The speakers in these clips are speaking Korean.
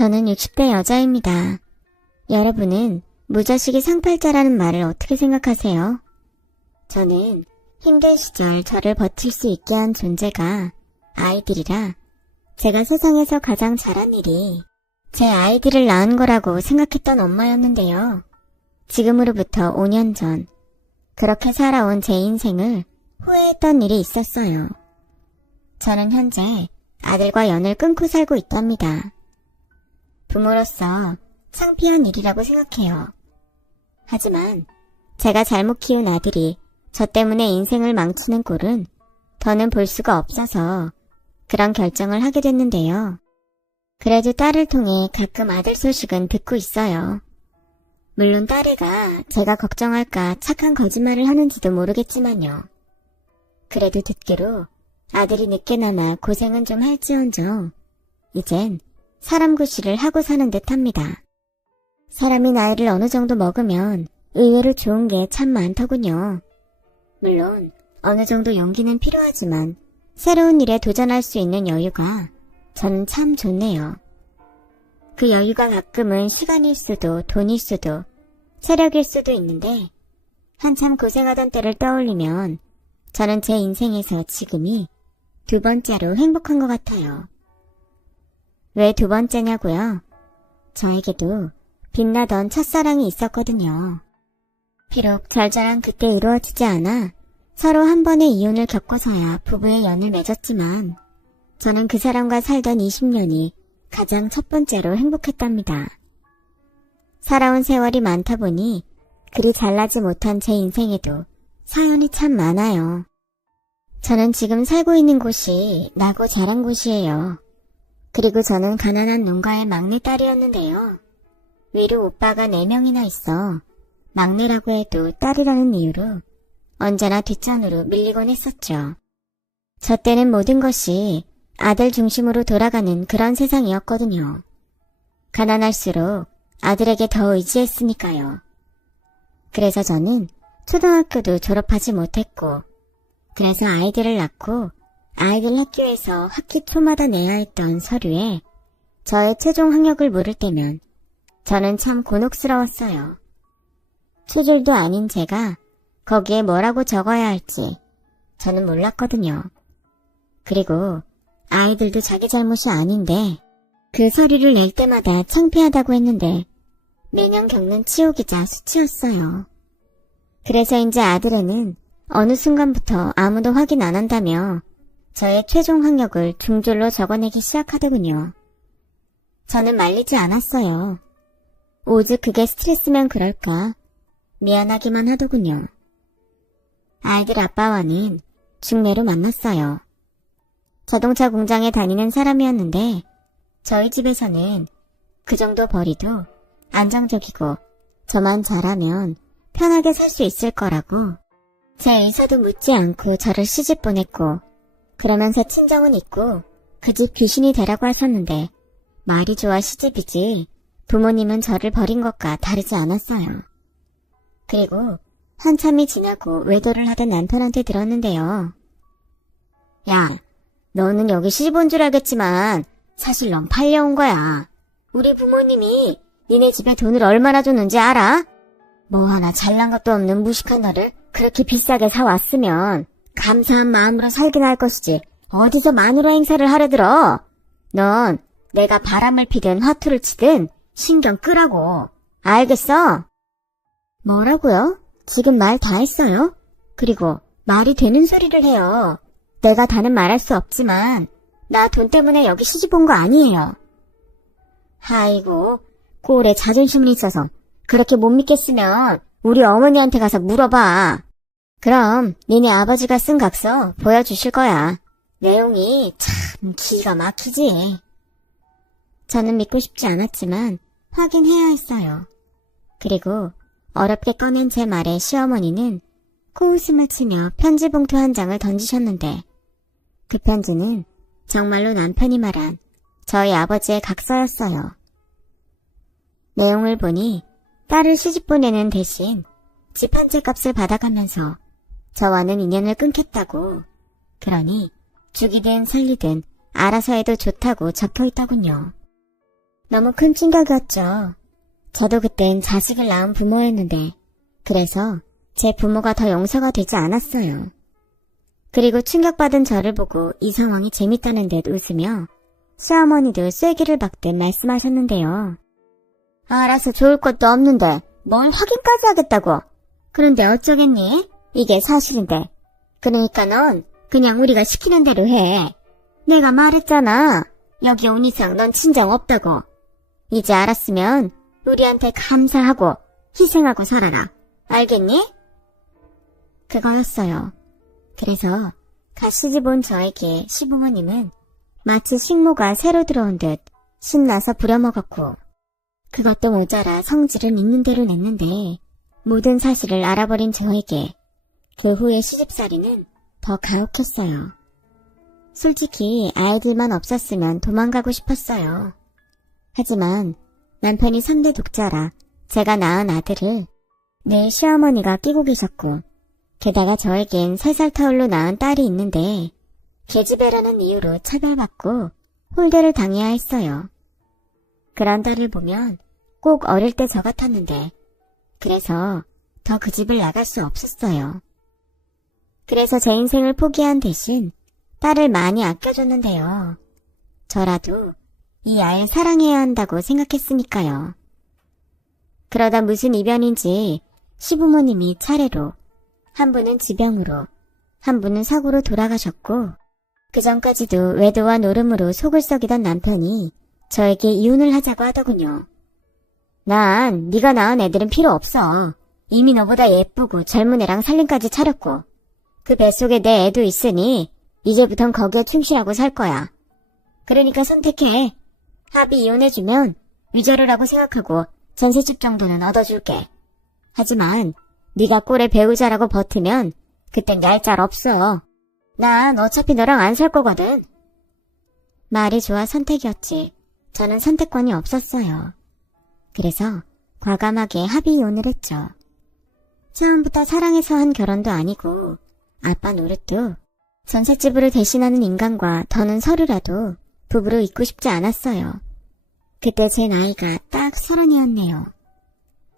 저는 60대 여자입니다. 여러분은 무자식이 상팔자라는 말을 어떻게 생각하세요? 저는 힘든 시절 저를 버틸 수 있게 한 존재가 아이들이라 제가 세상에서 가장 잘한 일이 제 아이들을 낳은 거라고 생각했던 엄마였는데요. 지금으로부터 5년 전 그렇게 살아온 제 인생을 후회했던 일이 있었어요. 저는 현재 아들과 연을 끊고 살고 있답니다. 부모로서 창피한 일이라고 생각해요. 하지만 제가 잘못 키운 아들이 저 때문에 인생을 망치는 꼴은 더는 볼 수가 없어서 그런 결정을 하게 됐는데요. 그래도 딸을 통해 가끔 아들 소식은 듣고 있어요. 물론 딸애가 제가 걱정할까 착한 거짓말을 하는지도 모르겠지만요. 그래도 듣기로 아들이 늦게나마 고생은 좀 할지언정 이젠 사람 구실을 하고 사는 듯합니다. 사람이 나이를 어느 정도 먹으면 의외로 좋은 게 참 많더군요. 물론 어느 정도 용기는 필요하지만 새로운 일에 도전할 수 있는 여유가 저는 참 좋네요. 그 여유가 가끔은 시간일 수도 돈일 수도 체력일 수도 있는데 한참 고생하던 때를 떠올리면 저는 제 인생에서 지금이 두 번째로 행복한 것 같아요. 왜 두 번째냐고요? 저에게도 빛나던 첫사랑이 있었거든요. 비록 절절한 그때 이루어지지 않아 서로 한 번의 이혼을 겪어서야 부부의 연을 맺었지만 저는 그 사람과 살던 20년이 가장 첫 번째로 행복했답니다. 살아온 세월이 많다 보니 그리 잘나지 못한 제 인생에도 사연이 참 많아요. 저는 지금 살고 있는 곳이 나고 자란 곳이에요. 그리고 저는 가난한 농가의 막내딸이었는데요. 위로 오빠가 4명이나 있어 막내라고 해도 딸이라는 이유로 언제나 뒷전으로 밀리곤 했었죠. 저 때는 모든 것이 아들 중심으로 돌아가는 그런 세상이었거든요. 가난할수록 아들에게 더 의지했으니까요. 그래서 저는 초등학교도 졸업하지 못했고 그래서 아이들을 낳고 아이들 학교에서 학기 초마다 내야 했던 서류에 저의 최종 학력을 물을 때면 저는 참 곤혹스러웠어요. 초졸도 아닌 제가 거기에 뭐라고 적어야 할지 저는 몰랐거든요. 그리고 아이들도 자기 잘못이 아닌데 그 서류를 낼 때마다 창피하다고 했는데 매년 겪는 치욕이자 수치였어요. 그래서인지 아들에는 어느 순간부터 아무도 확인 안 한다며 저의 최종 학력을 중졸로 적어내기 시작하더군요. 저는 말리지 않았어요. 오직 그게 스트레스면 그럴까 미안하기만 하더군요. 아이들 아빠와는 중매로 만났어요. 자동차 공장에 다니는 사람이었는데 저희 집에서는 그 정도 벌이도 안정적이고 저만 잘하면 편하게 살 수 있을 거라고 제 의사도 묻지 않고 저를 시집 보냈고 그러면서 친정은 있고 그 집 귀신이 되라고 하셨는데 말이 좋아 시집이지 부모님은 저를 버린 것과 다르지 않았어요. 그리고 한참이 지나고 외도를 하던 남편한테 들었는데요. 야, 너는 여기 시집 온 줄 알겠지만 사실 넌 팔려온 거야. 우리 부모님이 니네 집에 돈을 얼마나 줬는지 알아? 뭐 하나 잘난 것도 없는 무식한 너를 그렇게 비싸게 사왔으면 감사한 마음으로 살긴 할 것이지 어디서 마누라 행사를 하려 들어. 넌 내가 바람을 피든 화투를 치든 신경 끄라고. 알겠어? 뭐라고요? 지금 말 다 했어요? 그리고 말이 되는 소리를 해요. 내가 다는 말할 수 없지만 나 돈 때문에 여기 시집 온 거 아니에요. 아이고, 꼴에 자존심이 있어서 그렇게 못 믿겠으면 우리 어머니한테 가서 물어봐. 그럼 니네 아버지가 쓴 각서 보여주실 거야. 내용이 참 기가 막히지. 저는 믿고 싶지 않았지만 확인해야 했어요. 그리고 어렵게 꺼낸 제 말에 시어머니는 코웃음을 치며 편지 봉투 한 장을 던지셨는데 그 편지는 정말로 남편이 말한 저희 아버지의 각서였어요. 내용을 보니 딸을 시집 보내는 대신 집 한 채 값을 받아가면서 저와는 인연을 끊겠다고, 그러니 죽이든 살리든 알아서 해도 좋다고 적혀있더군요. 너무 큰 충격이었죠. 저도 그땐 자식을 낳은 부모였는데, 그래서 제 부모가 더 용서가 되지 않았어요. 그리고 충격받은 저를 보고 이 상황이 재밌다는 듯 웃으며 시어머니도 쐐기를 박듯 말씀하셨는데요. 알아서 좋을 것도 없는데 뭘 확인까지 하겠다고. 그런데 어쩌겠니? 이게 사실인데. 그러니까 넌 그냥 우리가 시키는 대로 해. 내가 말했잖아. 여기 온 이상 넌 친정 없다고. 이제 알았으면 우리한테 감사하고 희생하고 살아라. 알겠니? 그거였어요. 그래서 갓 시집 온 저에게 시부모님은 마치 식모가 새로 들어온 듯 신나서 부려먹었고, 그것도 모자라 성질은 있는 대로 냈는데 모든 사실을 알아버린 저에게 그 후의 시집살이는 더 가혹했어요. 솔직히 아이들만 없었으면 도망가고 싶었어요. 하지만 남편이 3대 독자라 제가 낳은 아들을 늘 시어머니가 끼고 계셨고, 게다가 저에겐 3살 터울로 낳은 딸이 있는데 계집애라는 이유로 차별받고 홀대를 당해야 했어요. 그런 딸을 보면 꼭 어릴 때 저 같았는데, 그래서 더 그 집을 나갈 수 없었어요. 그래서 제 인생을 포기한 대신 딸을 많이 아껴줬는데요. 저라도 이 아이를 사랑해야 한다고 생각했으니까요. 그러다 무슨 이변인지 시부모님이 차례로, 한 분은 지병으로, 한 분은 사고로 돌아가셨고, 그 전까지도 외도와 노름으로 속을 썩이던 남편이 저에게 이혼을 하자고 하더군요. 난 네가 낳은 애들은 필요 없어. 이미 너보다 예쁘고 젊은 애랑 살림까지 차렸고, 그 뱃속에 내 애도 있으니 이제부턴 거기에 충실하고 살 거야. 그러니까 선택해. 합의 이혼해주면 위자료라고 생각하고 전셋집 정도는 얻어줄게. 하지만 네가 꼴의 배우자라고 버티면 그땐 얄짤 없어. 난 어차피 너랑 안 살 거거든. 말이 좋아 선택이었지. 저는 선택권이 없었어요. 그래서 과감하게 합의 이혼을 했죠. 처음부터 사랑해서 한 결혼도 아니고 아빠 노릇도 전셋집으로 대신하는 인간과 더는 서류라도 부부로 있고 싶지 않았어요. 그때 제 나이가 딱 30이었네요.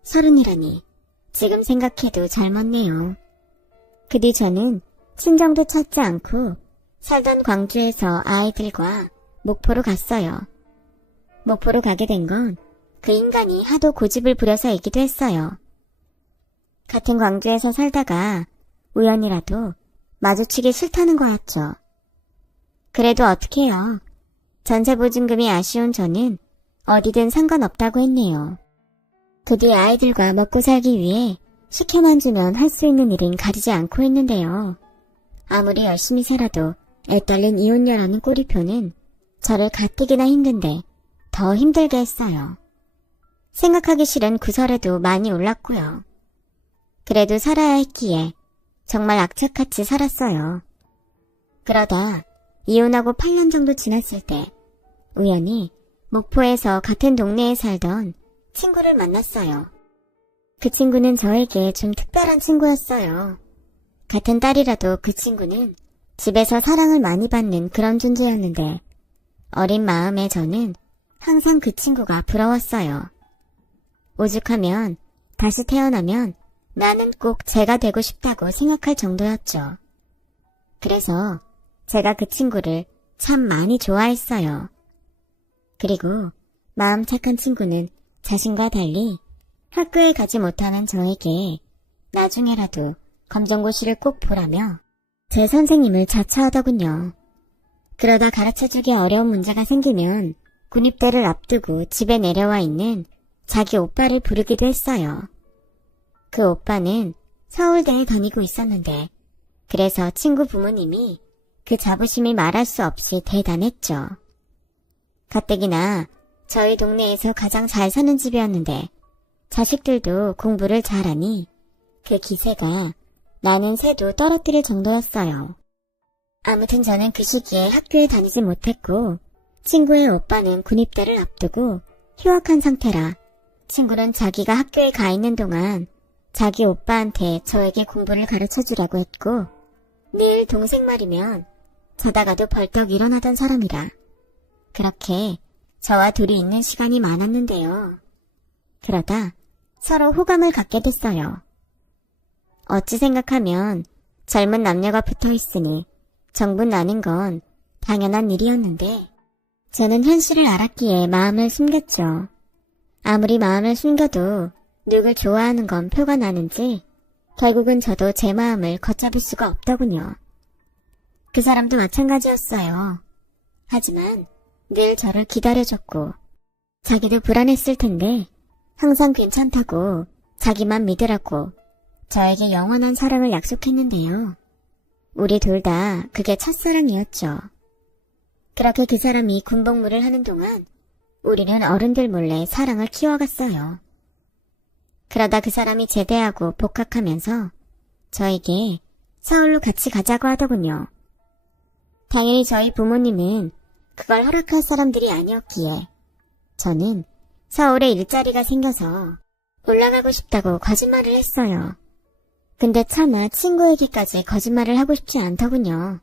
30이라니 지금 생각해도 젊었네요. 그 뒤 저는 친정도 찾지 않고 살던 광주에서 아이들과 목포로 갔어요. 목포로 가게 된 건 그 인간이 하도 고집을 부려서이기도 했어요. 같은 광주에서 살다가 우연이라도 마주치기 싫다는 거였죠. 그래도 어떡해요. 전세보증금이 아쉬운 저는 어디든 상관없다고 했네요. 그 뒤 아이들과 먹고 살기 위해 시켜만 주면 할 수 있는 일은 가리지 않고 했는데요. 아무리 열심히 살아도 애떨린 이혼녀라는 꼬리표는 저를 가뜩이나 힘든데 더 힘들게 했어요. 생각하기 싫은 구설에도 많이 올랐고요. 그래도 살아야 했기에 정말 악착같이 살았어요. 그러다 이혼하고 8년 정도 지났을 때 우연히 목포에서 같은 동네에 살던 친구를 만났어요. 그 친구는 저에게 좀 특별한 친구였어요. 같은 딸이라도 그 친구는 집에서 사랑을 많이 받는 그런 존재였는데 어린 마음에 저는 항상 그 친구가 부러웠어요. 오죽하면 다시 태어나면 나는 꼭 제가 되고 싶다고 생각할 정도였죠. 그래서 제가 그 친구를 참 많이 좋아했어요. 그리고 마음 착한 친구는 자신과 달리 학교에 가지 못하는 저에게 나중에라도 검정고시를 꼭 보라며 제 선생님을 자처하더군요. 그러다 가르쳐주기 어려운 문제가 생기면 군입대를 앞두고 집에 내려와 있는 자기 오빠를 부르기도 했어요. 그 오빠는 서울대에 다니고 있었는데 그래서 친구 부모님이 그 자부심이 말할 수 없이 대단했죠. 가뜩이나 저희 동네에서 가장 잘 사는 집이었는데 자식들도 공부를 잘하니 그 기세가 나는 새도 떨어뜨릴 정도였어요. 아무튼 저는 그 시기에 학교에 다니지 못했고 친구의 오빠는 군입대를 앞두고 휴학한 상태라 친구는 자기가 학교에 가 있는 동안 자기 오빠한테 저에게 공부를 가르쳐주라고 했고 늘 동생 말이면 자다가도 벌떡 일어나던 사람이라 그렇게 저와 둘이 있는 시간이 많았는데요. 그러다 서로 호감을 갖게 됐어요. 어찌 생각하면 젊은 남녀가 붙어 있으니 정분나는 건 당연한 일이었는데 저는 현실을 알았기에 마음을 숨겼죠. 아무리 마음을 숨겨도 누굴 좋아하는 건 표가 나는지 결국은 저도 제 마음을 걷잡을 수가 없더군요. 그 사람도 마찬가지였어요. 하지만 늘 저를 기다려줬고 자기도 불안했을 텐데 항상 괜찮다고 자기만 믿으라고 저에게 영원한 사랑을 약속했는데요. 우리 둘 다 그게 첫사랑이었죠. 그렇게 그 사람이 군복무를 하는 동안 우리는 어른들 몰래 사랑을 키워갔어요. 그러다 그 사람이 제대하고 복학하면서 저에게 서울로 같이 가자고 하더군요. 당연히 저희 부모님은 그걸 허락할 사람들이 아니었기에 저는 서울에 일자리가 생겨서 올라가고 싶다고 거짓말을 했어요. 근데 차마 친구에게까지 거짓말을 하고 싶지 않더군요.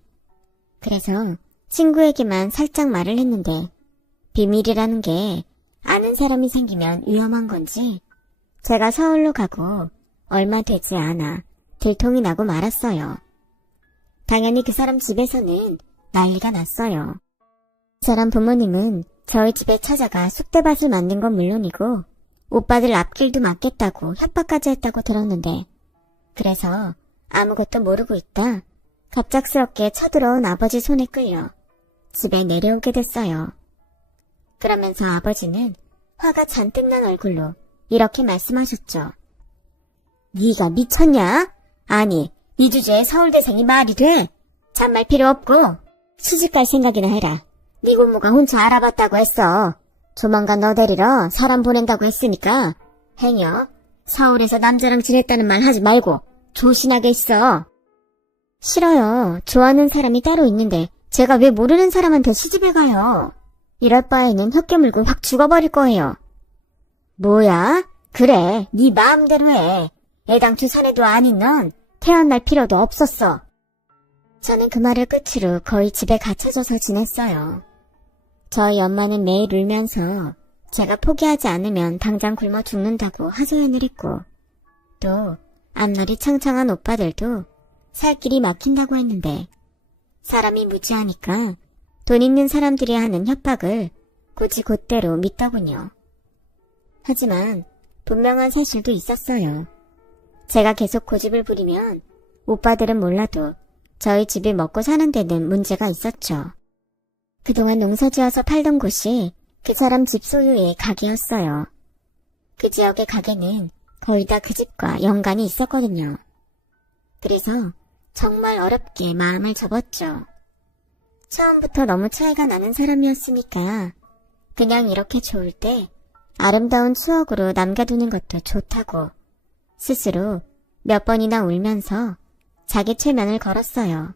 그래서 친구에게만 살짝 말을 했는데 비밀이라는 게 아는 사람이 생기면 위험한 건지 제가 서울로 가고 얼마 되지 않아 들통이 나고 말았어요. 당연히 그 사람 집에서는 난리가 났어요. 그 사람 부모님은 저희 집에 찾아가 쑥대밭을 만든 건 물론이고 오빠들 앞길도 막겠다고 협박까지 했다고 들었는데 그래서 아무것도 모르고 있다 갑작스럽게 쳐들어온 아버지 손에 끌려 집에 내려오게 됐어요. 그러면서 아버지는 화가 잔뜩 난 얼굴로 이렇게 말씀하셨죠. 네가 미쳤냐? 아니, 이 주제에 서울대생이 말이 돼? 잔말 필요 없고 시집갈 생각이나 해라. 네 고모가 혼자 알아봤다고 했어. 조만간 너 데리러 사람 보낸다고 했으니까 행여 서울에서 남자랑 지냈다는 말 하지 말고 조신하게 있어. 싫어요. 좋아하는 사람이 따로 있는데 제가 왜 모르는 사람한테 시집을 가요. 이럴 바에는 혀 깨물고 확 죽어버릴 거예요. 뭐야? 그래, 네 마음대로 해. 애당초 사내도 아닌 넌 태어날 필요도 없었어. 저는 그 말을 끝으로 거의 집에 갇혀져서 지냈어요. 저희 엄마는 매일 울면서 제가 포기하지 않으면 당장 굶어 죽는다고 하소연을 했고 또 앞날이 창창한 오빠들도 살 길이 막힌다고 했는데 사람이 무지하니까 돈 있는 사람들이 하는 협박을 곧이곧대로 믿더군요. 하지만 분명한 사실도 있었어요. 제가 계속 고집을 부리면 오빠들은 몰라도 저희 집이 먹고 사는 데는 문제가 있었죠. 그동안 농사지어서 팔던 곳이 그 사람 집 소유의 가게였어요. 그 지역의 가게는 거의 다 그 집과 연관이 있었거든요. 그래서 정말 어렵게 마음을 접었죠. 처음부터 너무 차이가 나는 사람이었으니까 그냥 이렇게 좋을 때 아름다운 추억으로 남겨두는 것도 좋다고 스스로 몇 번이나 울면서 자기 최면을 걸었어요.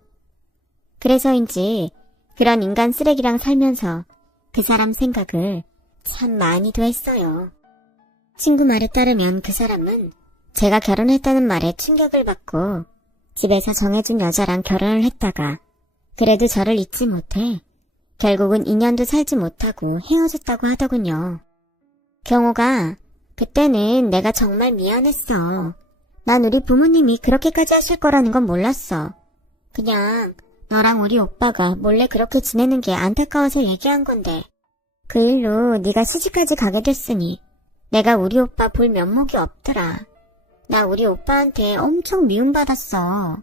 그래서인지 그런 인간 쓰레기랑 살면서 그 사람 생각을 참 많이도 했어요. 친구 말에 따르면 그 사람은 제가 결혼했다는 말에 충격을 받고 집에서 정해준 여자랑 결혼을 했다가 그래도 저를 잊지 못해 결국은 2년도 살지 못하고 헤어졌다고 하더군요. 경호가 그때는 내가 정말 미안했어. 난 우리 부모님이 그렇게까지 하실 거라는 건 몰랐어. 그냥 너랑 우리 오빠가 몰래 그렇게 지내는 게 안타까워서 얘기한 건데 그 일로 네가 시집까지 가게 됐으니 내가 우리 오빠 볼 면목이 없더라. 나 우리 오빠한테 엄청 미움받았어.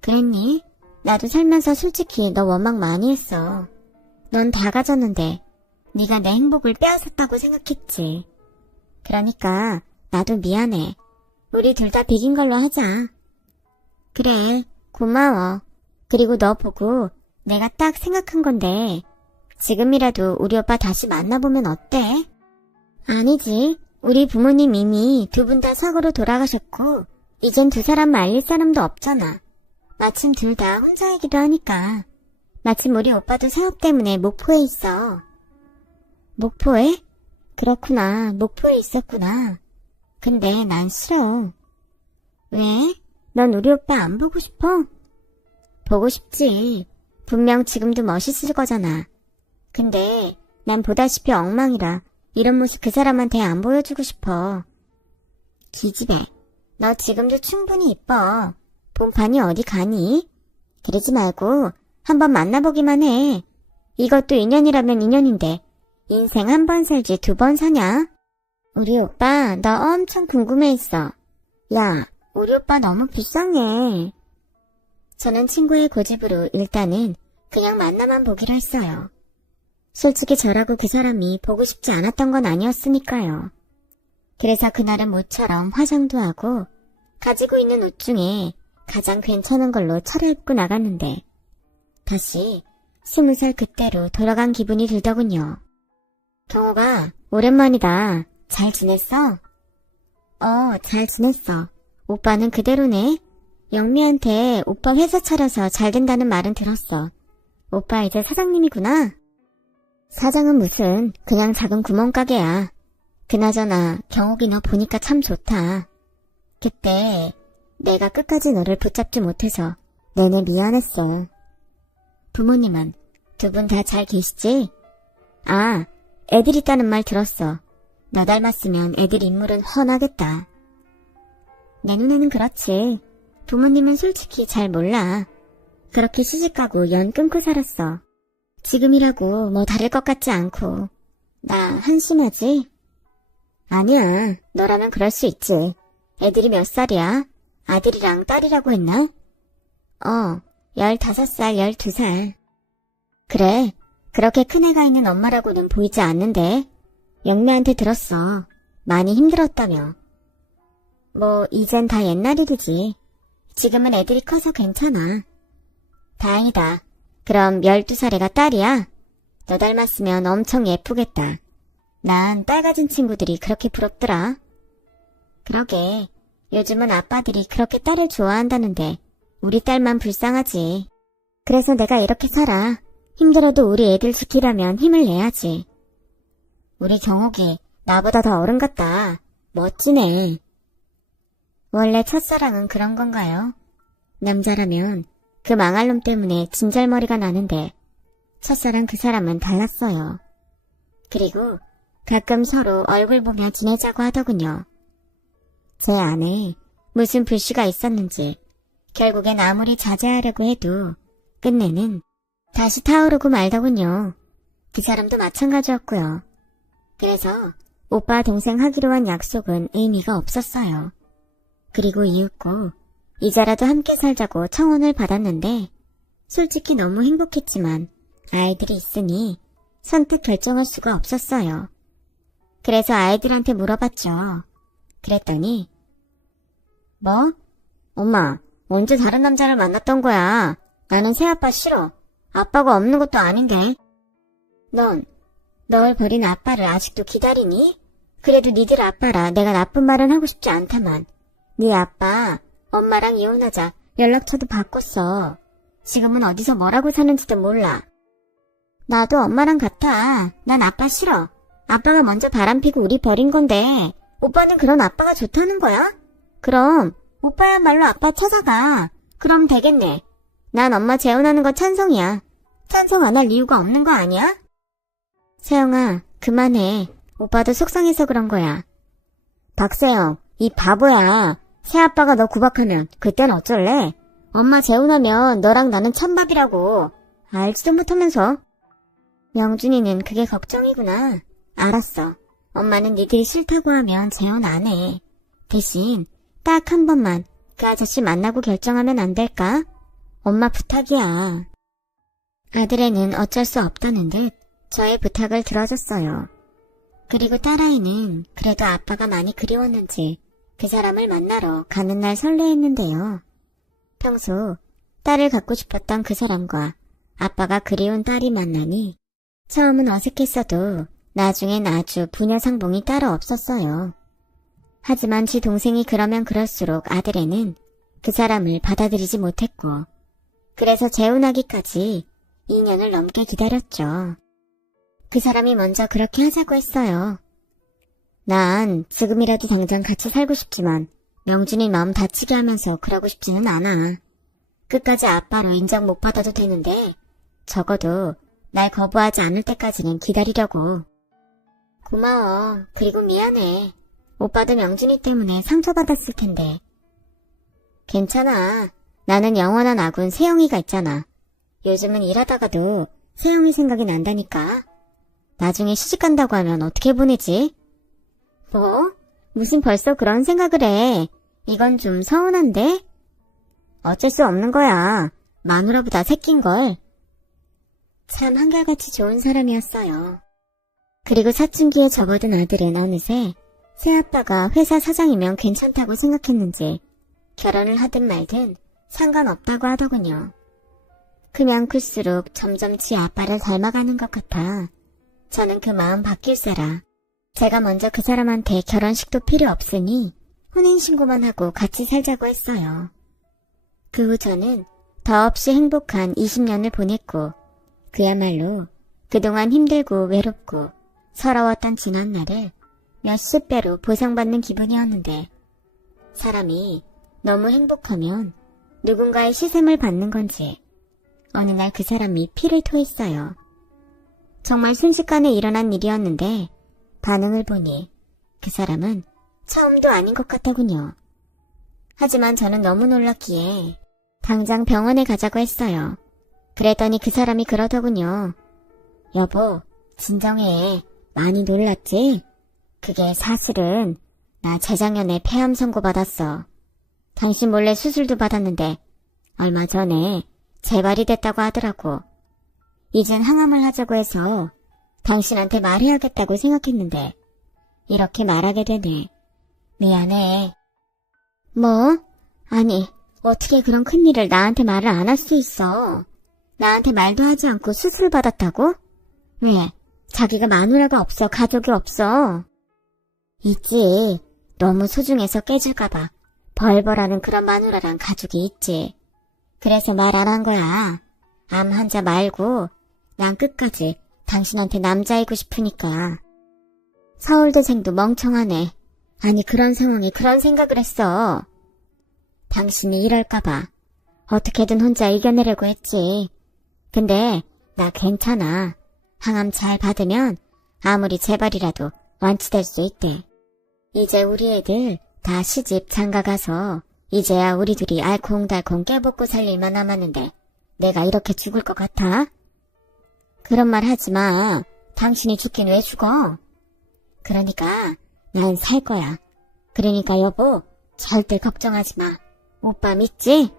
그랬니? 나도 살면서 솔직히 너 원망 많이 했어. 넌 다 가졌는데 네가 내 행복을 빼앗았다고 생각했지. 그러니까 나도 미안해. 우리 둘 다 비긴 걸로 하자. 그래, 고마워. 그리고 너 보고 내가 딱 생각한 건데 지금이라도 우리 오빠 다시 만나보면 어때? 아니지. 우리 부모님 이미 두 분 다 사고로 돌아가셨고 이젠 두 사람 말릴 사람도 없잖아. 마침 둘 다 혼자이기도 하니까. 마침 우리 오빠도 사업 때문에 목포에 있어. 목포에? 그렇구나. 목포에 있었구나. 근데 난 싫어. 왜? 넌 우리 오빠 안 보고 싶어? 보고 싶지. 분명 지금도 멋있을 거잖아. 근데 난 보다시피 엉망이라 이런 모습 그 사람한테 안 보여주고 싶어. 기집애, 너 지금도 충분히 이뻐. 본판이 어디 가니? 그러지 말고 한번 만나보기만 해. 이것도 인연이라면 인연인데 인생 한 번 살지 2번 사냐? 우리 오빠 너 엄청 궁금해했어. 야, 우리 오빠 너무 불쌍해. 저는 친구의 고집으로 일단은 그냥 만나만 보기로 했어요. 솔직히 저라고 그 사람이 보고 싶지 않았던 건 아니었으니까요. 그래서 그날은 모처럼 화장도 하고 가지고 있는 옷 중에 가장 괜찮은 걸로 차려입고 나갔는데 다시 20살 그때로 돌아간 기분이 들더군요. 경호가 오랜만이다. 잘 지냈어? 잘 지냈어. 오빠는 그대로네. 영미한테 오빠 회사 차려서 잘 된다는 말은 들었어. 오빠 이제 사장님이구나. 사장은 무슨 그냥 작은 구멍가게야. 그나저나 경옥이 너 보니까 참 좋다. 그때 내가 끝까지 너를 붙잡지 못해서 내내 미안했어. 부모님은 2분 다 잘 계시지? 아, 애들 있다는 말 들었어. 너 닮았으면 애들 인물은 훤하겠다. 내 눈에는 그렇지. 부모님은 솔직히 잘 몰라. 그렇게 시집가고 연 끊고 살았어. 지금이라고 뭐 다를 것 같지 않고. 나 한심하지? 아니야, 너라면 그럴 수 있지. 애들이 몇 살이야? 아들이랑 딸이라고 했나? 15살, 12살. 그래, 그렇게 큰 애가 있는 엄마라고는 보이지 않는데. 영미한테 들었어. 많이 힘들었다며. 뭐 이젠 다 옛날 일이지. 지금은 애들이 커서 괜찮아. 다행이다. 그럼 12살 애가 딸이야? 너 닮았으면 엄청 예쁘겠다. 난 딸 가진 친구들이 그렇게 부럽더라. 그러게, 요즘은 아빠들이 그렇게 딸을 좋아한다는데 우리 딸만 불쌍하지. 그래서 내가 이렇게 살아. 힘들어도 우리 애들 지키려면 힘을 내야지. 우리 경옥이 나보다 더 어른 같다. 멋지네. 원래 첫사랑은 그런 건가요? 남자라면 그 망할 놈 때문에 진절머리가 나는데 첫사랑 그 사람은 달랐어요. 그리고 가끔 서로 얼굴 보며 지내자고 하더군요. 제 안에 무슨 불씨가 있었는지 결국엔 아무리 자제하려고 해도 끝내는 다시 타오르고 말더군요. 그 사람도 마찬가지였고요. 그래서 오빠 동생 하기로 한 약속은 의미가 없었어요. 그리고 이윽고 이제라도 함께 살자고 청혼을 받았는데 솔직히 너무 행복했지만 아이들이 있으니 선뜻 결정할 수가 없었어요. 그래서 아이들한테 물어봤죠. 그랬더니 뭐? 엄마, 언제 다른 남자를 만났던 거야? 나는 새아빠 싫어. 아빠가 없는 것도 아닌데. 넌 널 버린 아빠를 아직도 기다리니? 그래도 니들 아빠라 내가 나쁜 말은 하고 싶지 않다만 네 아빠 엄마랑 이혼하자 연락처도 바꿨어. 지금은 어디서 뭐라고 사는지도 몰라. 나도 엄마랑 같아. 난 아빠 싫어. 아빠가 먼저 바람피고 우리 버린 건데 오빠는 그런 아빠가 좋다는 거야? 그럼 오빠야말로 아빠 찾아가. 그럼 되겠네. 난 엄마 재혼하는 거 찬성이야. 찬성 안 할 이유가 없는 거 아니야? 세영아, 그만해. 오빠도 속상해서 그런 거야. 박세영, 이 바보야. 새아빠가 너 구박하면 그땐 어쩔래? 엄마 재혼하면 너랑 나는 찬밥이라고. 알지도 못하면서. 명준이는 그게 걱정이구나. 알았어. 엄마는 니들이 싫다고 하면 재혼 안 해. 대신 딱 한 번만 그 아저씨 만나고 결정하면 안 될까? 엄마 부탁이야. 아들애는 어쩔 수 없다는 듯 저의 부탁을 들어줬어요. 그리고 딸아이는 그래도 아빠가 많이 그리웠는지 그 사람을 만나러 가는 날 설레했는데요. 평소 딸을 갖고 싶었던 그 사람과 아빠가 그리운 딸이 만나니 처음은 어색했어도 나중엔 아주 부녀상봉이 따로 없었어요. 하지만 지 동생이 그러면 그럴수록 아들애는 그 사람을 받아들이지 못했고 그래서 재혼하기까지 2년을 넘게 기다렸죠. 그 사람이 먼저 그렇게 하자고 했어요. 난 지금이라도 당장 같이 살고 싶지만 명준이 마음 다치게 하면서 그러고 싶지는 않아. 끝까지 아빠로 인정 못 받아도 되는데 적어도 날 거부하지 않을 때까지는 기다리려고. 고마워. 그리고 미안해. 오빠도 명준이 때문에 상처받았을 텐데. 괜찮아. 나는 영원한 아군 세영이가 있잖아. 요즘은 일하다가도 세영이 생각이 난다니까. 나중에 시집간다고 하면 어떻게 보내지? 뭐? 무슨 벌써 그런 생각을 해. 이건 좀 서운한데? 어쩔 수 없는 거야. 마누라보다 새낀걸. 참 한결같이 좋은 사람이었어요. 그리고 사춘기에 접어든 아들은 어느새 새아빠가 회사 사장이면 괜찮다고 생각했는지 결혼을 하든 말든 상관없다고 하더군요. 크면 클수록 점점 지 아빠를 닮아가는 것 같아 저는 그 마음 바뀔세라 제가 먼저 그 사람한테 결혼식도 필요 없으니 혼인신고만 하고 같이 살자고 했어요. 그 후 저는 더없이 행복한 20년을 보냈고 그야말로 그동안 힘들고 외롭고 서러웠던 지난날을 몇십 배로 보상받는 기분이었는데 사람이 너무 행복하면 누군가의 시샘을 받는 건지 어느 날 그 사람이 피를 토했어요. 정말 순식간에 일어난 일이었는데 반응을 보니 그 사람은 처음도 아닌 것 같더군요. 하지만 저는 너무 놀랐기에 당장 병원에 가자고 했어요. 그랬더니 그 사람이 그러더군요. 여보, 진정해. 많이 놀랐지? 그게 사실은 나 재작년에 폐암 선고받았어. 당신 몰래 수술도 받았는데 얼마 전에 재발이 됐다고 하더라고. 이젠 항암을 하자고 해서 당신한테 말해야겠다고 생각했는데 이렇게 말하게 되네. 미안해. 뭐? 아니, 어떻게 그런 큰일을 나한테 말을 안 할 수 있어? 나한테 말도 하지 않고 수술 받았다고? 왜? 자기가 마누라가 없어, 가족이 없어? 있지. 너무 소중해서 깨질까봐 벌벌하는 그런 마누라랑 가족이 있지. 그래서 말 안 한 거야. 암 환자 말고 난 끝까지 당신한테 남자이고 싶으니까. 서울대생도 멍청하네. 아니 그런 상황에 그런 생각을 했어. 당신이 이럴까봐 어떻게든 혼자 이겨내려고 했지. 근데 나 괜찮아. 항암 잘 받으면 아무리 재발이라도 완치될 수 있대. 이제 우리 애들 다 시집 장가가서 이제야 우리 둘이 알콩달콩 깨먹고 살 일만 남았는데 내가 이렇게 죽을 것 같아? 그런 말 하지 마. 당신이 죽긴 왜 죽어? 그러니까 난 살 거야. 그러니까 여보 절대 걱정하지 마. 오빠 믿지?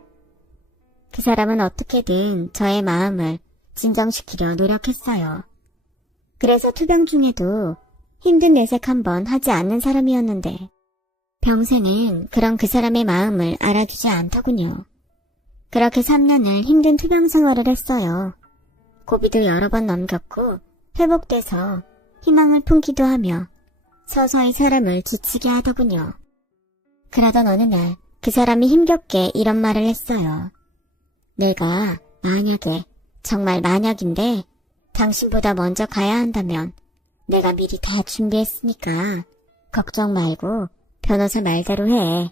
그 사람은 어떻게든 저의 마음을 진정시키려 노력했어요. 그래서 투병 중에도 힘든 내색 한번 하지 않는 사람이었는데 평생은 그런 그 사람의 마음을 알아주지 않더군요. 그렇게 3년을 힘든 투병 생활을 했어요. 고비도 여러 번 넘겼고 회복돼서 희망을 품기도 하며 서서히 사람을 지치게 하더군요. 그러던 어느 날 그 사람이 힘겹게 이런 말을 했어요. 내가 만약에, 정말 만약인데 당신보다 먼저 가야 한다면 내가 미리 다 준비했으니까 걱정 말고 변호사 말대로 해.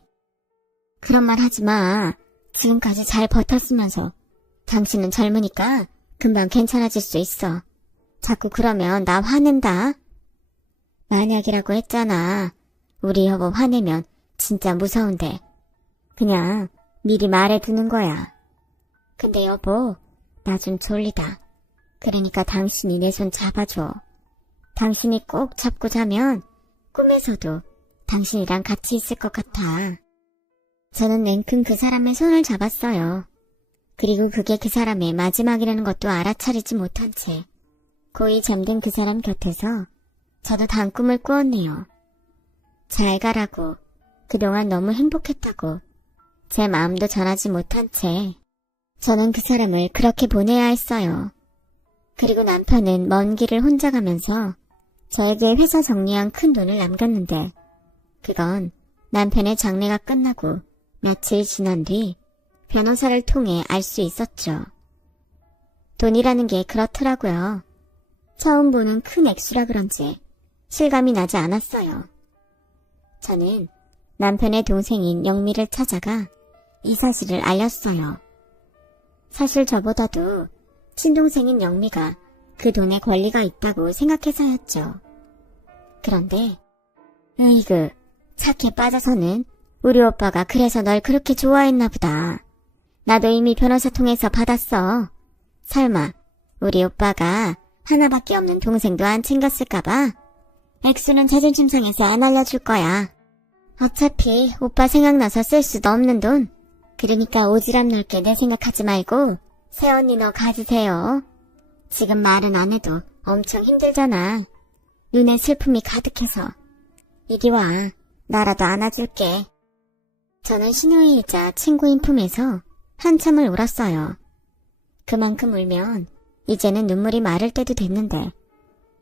그런 말 하지 마. 지금까지 잘 버텼으면서 당신은 젊으니까 금방 괜찮아질 수 있어. 자꾸 그러면 나 화낸다. 만약이라고 했잖아. 우리 여보 화내면 진짜 무서운데. 그냥 미리 말해두는 거야. 근데 여보, 나 좀 졸리다. 그러니까 당신이 내 손 잡아줘. 당신이 꼭 잡고 자면 꿈에서도 당신이랑 같이 있을 것 같아. 저는 냉큼 그 사람의 손을 잡았어요. 그리고 그게 그 사람의 마지막이라는 것도 알아차리지 못한 채 고이 잠든 그 사람 곁에서 저도 단꿈을 꾸었네요. 잘 가라고, 그동안 너무 행복했다고, 제 마음도 전하지 못한 채 저는 그 사람을 그렇게 보내야 했어요. 그리고 남편은 먼 길을 혼자 가면서 저에게 회사 정리한 큰 돈을 남겼는데 그건 남편의 장례가 끝나고 며칠 지난 뒤 변호사를 통해 알 수 있었죠. 돈이라는 게 그렇더라고요. 처음 보는 큰 액수라 그런지 실감이 나지 않았어요. 저는 남편의 동생인 영미를 찾아가 이 사실을 알렸어요. 사실 저보다도 친동생인 영미가 그 돈에 권리가 있다고 생각해서였죠. 그런데 으이그 착해 빠져서는 우리 오빠가 그래서 널 그렇게 좋아했나 보다. 나도 이미 변호사 통해서 받았어. 설마 우리 오빠가 하나밖에 없는 동생도 안 챙겼을까봐? 액수는 자존심 상해서 안 알려줄 거야. 어차피 오빠 생각나서 쓸 수도 없는 돈. 그러니까 오지랖 넓게 내 생각하지 말고 새언니 너 가지세요. 지금 말은 안 해도 엄청 힘들잖아. 눈에 슬픔이 가득해서. 이리 와. 나라도 안아줄게. 저는 시누이이자 친구인 품에서 한참을 울었어요. 그만큼 울면 이제는 눈물이 마를 때도 됐는데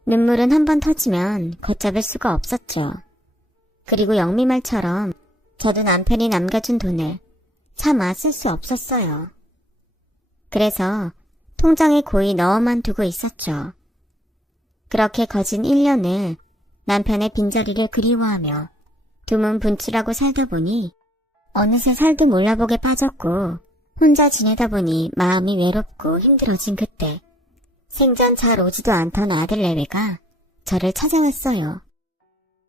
눈물은 한번 터지면 걷잡을 수가 없었죠. 그리고 영미말처럼 저도 남편이 남겨준 돈을 차마 쓸 수 없었어요. 그래서 통장에 고이 넣어만 두고 있었죠. 그렇게 거진 1년을 남편의 빈자리를 그리워하며 두문 분출하고 살다 보니 어느새 살도 몰라보게 빠졌고 혼자 지내다 보니 마음이 외롭고 힘들어진 그때 생전 잘 오지도 않던 아들 내외가 저를 찾아왔어요.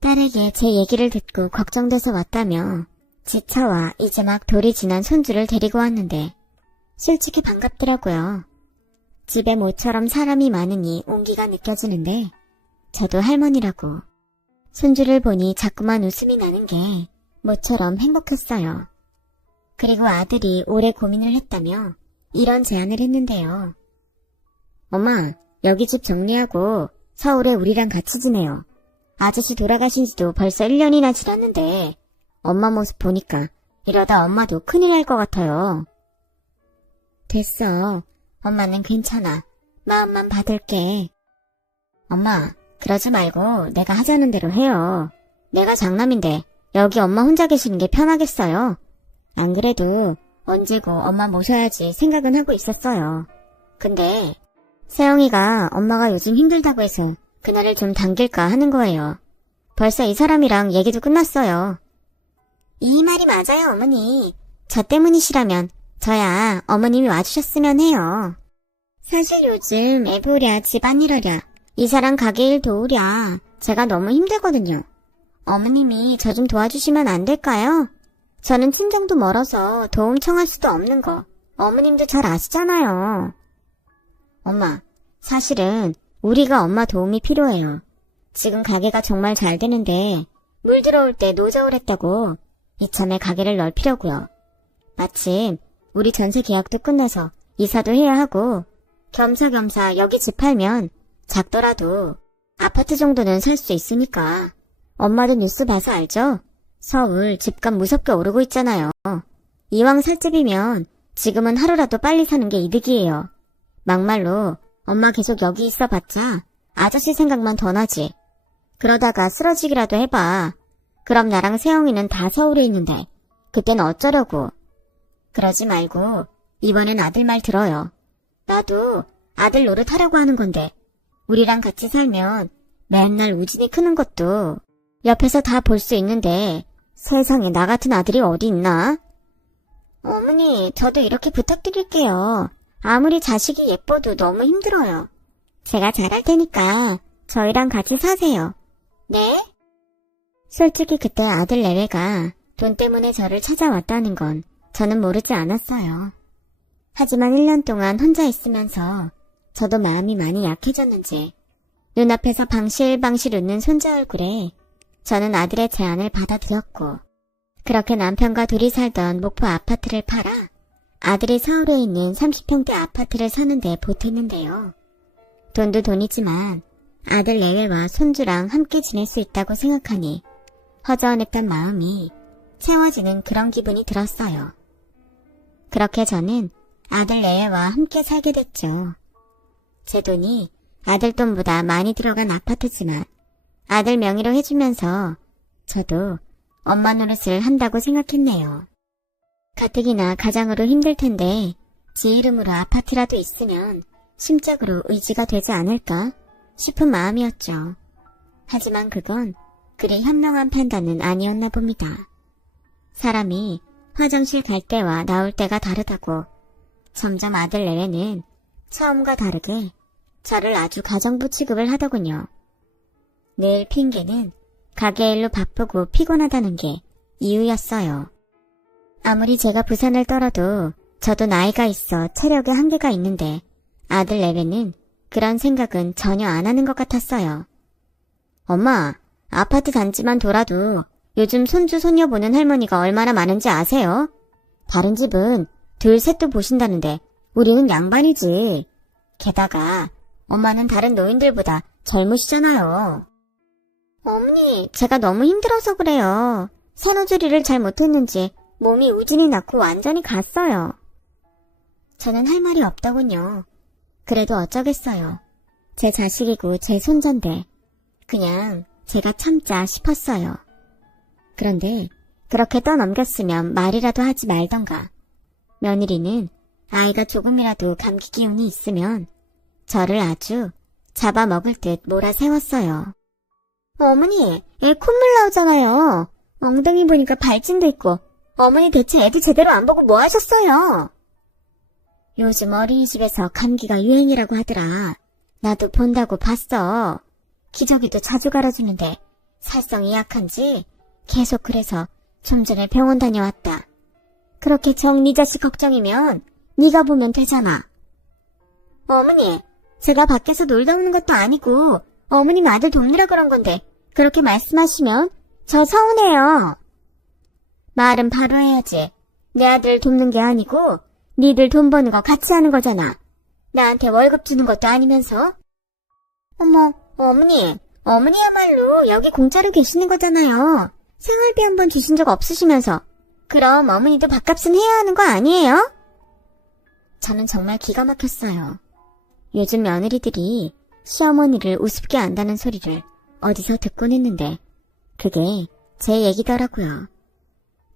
딸에게 제 얘기를 듣고 걱정돼서 왔다며 지 차와 이제 막 돌이 지난 손주를 데리고 왔는데 솔직히 반갑더라고요. 집에 모처럼 사람이 많으니 온기가 느껴지는데 저도 할머니라고 손주를 보니 자꾸만 웃음이 나는 게 모처럼 행복했어요. 그리고 아들이 오래 고민을 했다며 이런 제안을 했는데요. 엄마, 여기 집 정리하고 서울에 우리랑 같이 지내요. 아저씨 돌아가신 지도 벌써 1년이나 지났는데 엄마 모습 보니까 이러다 엄마도 큰일 날 것 같아요. 됐어. 엄마는 괜찮아. 마음만 받을게. 엄마, 그러지 말고 내가 하자는 대로 해요. 내가 장남인데 여기 엄마 혼자 계시는 게 편하겠어요. 안 그래도 언제고 엄마 모셔야지 생각은 하고 있었어요. 근데 세영이가 엄마가 요즘 힘들다고 해서 그날을 좀 당길까 하는 거예요. 벌써 이 사람이랑 얘기도 끝났어요. 이 말이 맞아요, 어머니. 저 때문이시라면 저야 어머님이 와주셨으면 해요. 사실 요즘 애 보랴 집안일 하랴 이 사람 가게 일 도우랴 제가 너무 힘들거든요. 어머님이 저 좀 도와주시면 안 될까요? 저는 친정도 멀어서 도움 청할 수도 없는 거 어머님도 잘 아시잖아요. 엄마, 사실은 우리가 엄마 도움이 필요해요. 지금 가게가 정말 잘 되는데 물 들어올 때 노저울 했다고 이참에 가게를 넓히려고요. 마침 우리 전세 계약도 끝내서 이사도 해야 하고 겸사겸사 여기 집 팔면 작더라도 아파트 정도는 살 수 있으니까. 엄마도 뉴스 봐서 알죠? 서울 집값 무섭게 오르고 있잖아요. 이왕 살 집이면 지금은 하루라도 빨리 사는 게 이득이에요. 막말로 엄마 계속 여기 있어봤자 아저씨 생각만 더 나지. 그러다가 쓰러지기라도 해봐. 그럼 나랑 세영이는 다 서울에 있는데 그땐 어쩌려고. 그러지 말고 이번엔 아들 말 들어요. 나도 아들 노릇하라고 하는 건데 우리랑 같이 살면 맨날 우진이 크는 것도 옆에서 다 볼 수 있는데 세상에 나 같은 아들이 어디 있나? 어머니, 저도 이렇게 부탁드릴게요. 아무리 자식이 예뻐도 너무 힘들어요. 제가 잘할 테니까 저희랑 같이 사세요. 네? 솔직히 그때 아들 내외가 돈 때문에 저를 찾아왔다는 건 저는 모르지 않았어요. 하지만 1년 동안 혼자 있으면서 저도 마음이 많이 약해졌는지 눈앞에서 방실방실 웃는 손자 얼굴에 저는 아들의 제안을 받아들였고 그렇게 남편과 둘이 살던 목포 아파트를 팔아 아들이 서울에 있는 30평대 아파트를 사는데 보탰는데요. 돈도 돈이지만 아들 내외와 손주랑 함께 지낼 수 있다고 생각하니 허전했던 마음이 채워지는 그런 기분이 들었어요. 그렇게 저는 아들 내외와 함께 살게 됐죠. 제 돈이 아들 돈보다 많이 들어간 아파트지만 아들 명의로 해주면서 저도 엄마 노릇을 한다고 생각했네요. 가뜩이나 가장으로 힘들 텐데 지 이름으로 아파트라도 있으면 심적으로 의지가 되지 않을까 싶은 마음이었죠. 하지만 그건 그리 현명한 판단은 아니었나 봅니다. 사람이 화장실 갈 때와 나올 때가 다르다고 점점 아들 내외는 처음과 다르게 저를 아주 가정부 취급을 하더군요. 늘 핑계는 가게 일로 바쁘고 피곤하다는 게 이유였어요. 아무리 제가 부산을 떨어도 저도 나이가 있어 체력에 한계가 있는데 아들 내외는 그런 생각은 전혀 안 하는 것 같았어요. 엄마, 아파트 단지만 돌아도 요즘 손주 손녀 보는 할머니가 얼마나 많은지 아세요? 다른 집은 둘 셋도 보신다는데 우리는 양반이지. 게다가 엄마는 다른 노인들보다 젊으시잖아요. 어머니, 제가 너무 힘들어서 그래요. 산후조리를 잘 못했는지 몸이 우진이 났고 완전히 갔어요. 저는 할 말이 없더군요. 그래도 어쩌겠어요. 제 자식이고 제 손자인데 그냥 제가 참자 싶었어요. 그런데 그렇게 떠넘겼으면 말이라도 하지 말던가. 며느리는 아이가 조금이라도 감기 기운이 있으면 저를 아주 잡아먹을 듯 몰아세웠어요. 어머니, 애 콧물 나오잖아요. 엉덩이 보니까 발진도 있고. 어머니 대체 애들 제대로 안 보고 뭐 하셨어요? 요즘 어린이집에서 감기가 유행이라고 하더라. 나도 본다고 봤어. 기저귀도 자주 갈아주는데 살성이 약한지 계속 그래서 좀 전에 병원 다녀왔다. 그렇게 네 자식 걱정이면 네가 보면 되잖아. 어머니, 제가 밖에서 놀다 오는 것도 아니고 어머님 아들 돕느라 그런 건데 그렇게 말씀하시면 저 서운해요. 말은 바로 해야지. 내 아들 돕는 게 아니고 니들 돈 버는 거 같이 하는 거잖아. 나한테 월급 주는 것도 아니면서. 어머, 어머니야말로 여기 공짜로 계시는 거잖아요. 생활비 한번 주신 적 없으시면서. 그럼 어머니도 밥값은 해야 하는 거 아니에요? 저는 정말 기가 막혔어요. 요즘 며느리들이 시어머니를 우습게 안다는 소리를 어디서 듣곤 했는데 그게 제 얘기더라고요.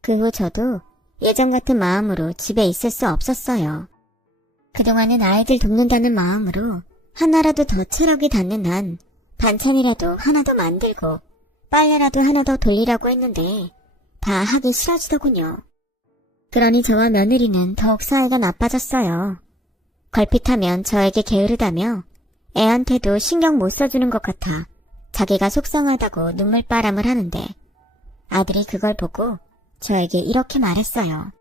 그 후 저도 예전 같은 마음으로 집에 있을 수 없었어요. 그동안은 아이들 돕는다는 마음으로 하나라도 더 체력이 닿는 한 반찬이라도 하나 더 만들고 빨래라도 하나 더 돌리라고 했는데 다 하기 싫어지더군요. 그러니 저와 며느리는 더욱 사이가 나빠졌어요. 걸핏하면 저에게 게으르다며 애한테도 신경 못 써주는 것 같아 자기가 속상하다고 눈물바람을 하는데 아들이 그걸 보고 저에게 이렇게 말했어요.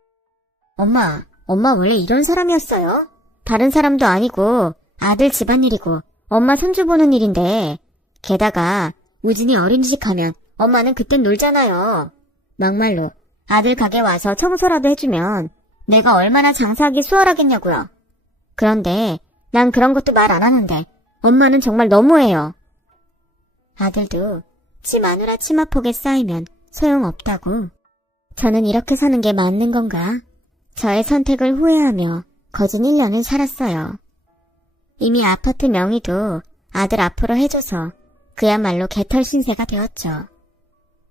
엄마 원래 이런 사람이었어요? 다른 사람도 아니고 아들 집안일이고 엄마 손주 보는 일인데 게다가 우진이 어린이집 가면 엄마는 그땐 놀잖아요. 막말로 아들 가게 와서 청소라도 해주면 내가 얼마나 장사하기 수월하겠냐고요. 그런데 난 그런 것도 말 안 하는데 엄마는 정말 너무해요. 아들도 지 마누라 치마폭에 쌓이면 소용없다고. 저는 이렇게 사는 게 맞는 건가? 저의 선택을 후회하며 거진 1년을 살았어요. 이미 아파트 명의도 아들 앞으로 해줘서 그야말로 개털 신세가 되었죠.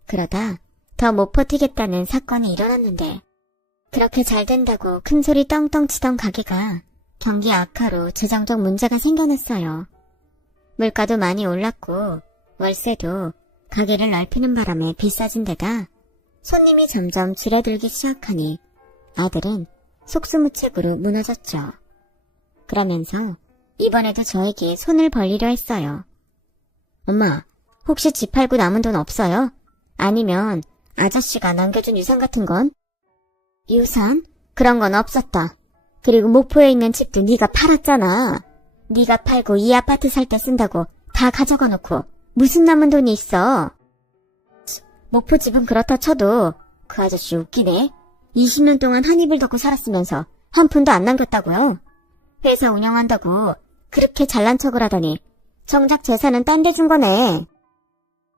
그러다 더 못 버티겠다는 사건이 일어났는데 그렇게 잘 된다고 큰소리 떵떵 치던 가게가 경기 악화로 재정적 문제가 생겨났어요. 물가도 많이 올랐고 월세도 가게를 넓히는 바람에 비싸진 데다 손님이 점점 줄어들기 시작하니 아들은 속수무책으로 무너졌죠. 그러면서 이번에도 저에게 손을 벌리려 했어요. 엄마, 혹시 집 팔고 남은 돈 없어요? 아니면 아저씨가 남겨준 유산 같은 건? 유산? 그런 건 없었다. 그리고 목포에 있는 집도 네가 팔았잖아. 네가 팔고 이 아파트 살 때 쓴다고 다 가져가 놓고 무슨 남은 돈이 있어? 목포 집은 그렇다 쳐도 그 아저씨 웃기네. 20년 동안 한 입을 덮고 살았으면서 한 푼도 안 남겼다고요? 회사 운영한다고 그렇게 잘난 척을 하더니 정작 재산은 딴 데 준 거네.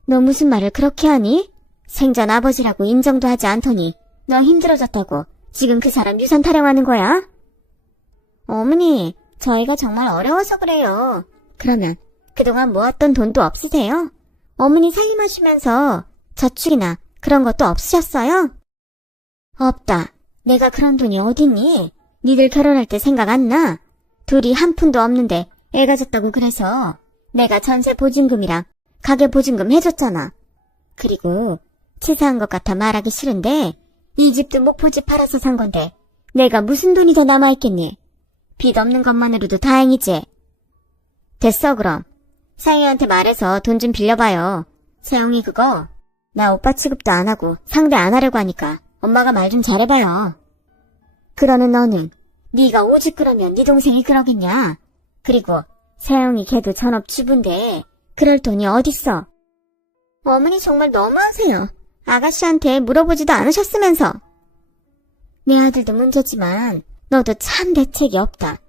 너 무슨 말을 그렇게 하니? 생전 아버지라고 인정도 하지 않더니 너 힘들어졌다고 지금 그 사람 유산 타령하는 거야? 어머니, 저희가 정말 어려워서 그래요. 그러면 그동안 모았던 돈도 없으세요? 어머니 살림하시면서 저축이나 그런 것도 없으셨어요? 없다. 내가 그런 돈이 어딨니? 니들 결혼할 때 생각 안 나? 둘이 한 푼도 없는데 애 가졌다고 그래서 내가 전세 보증금이랑 가게 보증금 해줬잖아. 그리고 치사한 것 같아 말하기 싫은데 이 집도 목포집 팔아서 산 건데 내가 무슨 돈이 더 남아있겠니? 빚 없는 것만으로도 다행이지. 됐어 그럼. 상희한테 말해서 돈 좀 빌려봐요. 세영이 그거 나 오빠 취급도 안 하고 상대 안 하려고 하니까 엄마가 말 좀 잘해봐요. 그러는 너는 네가 오직 그러면 네 동생이 그러겠냐. 그리고 세영이 걔도 전업주부인데 그럴 돈이 어딨어. 어머니 정말 너무하세요. 아가씨한테 물어보지도 않으셨으면서. 내 아들도 문제지만 너도 참 대책이 없다.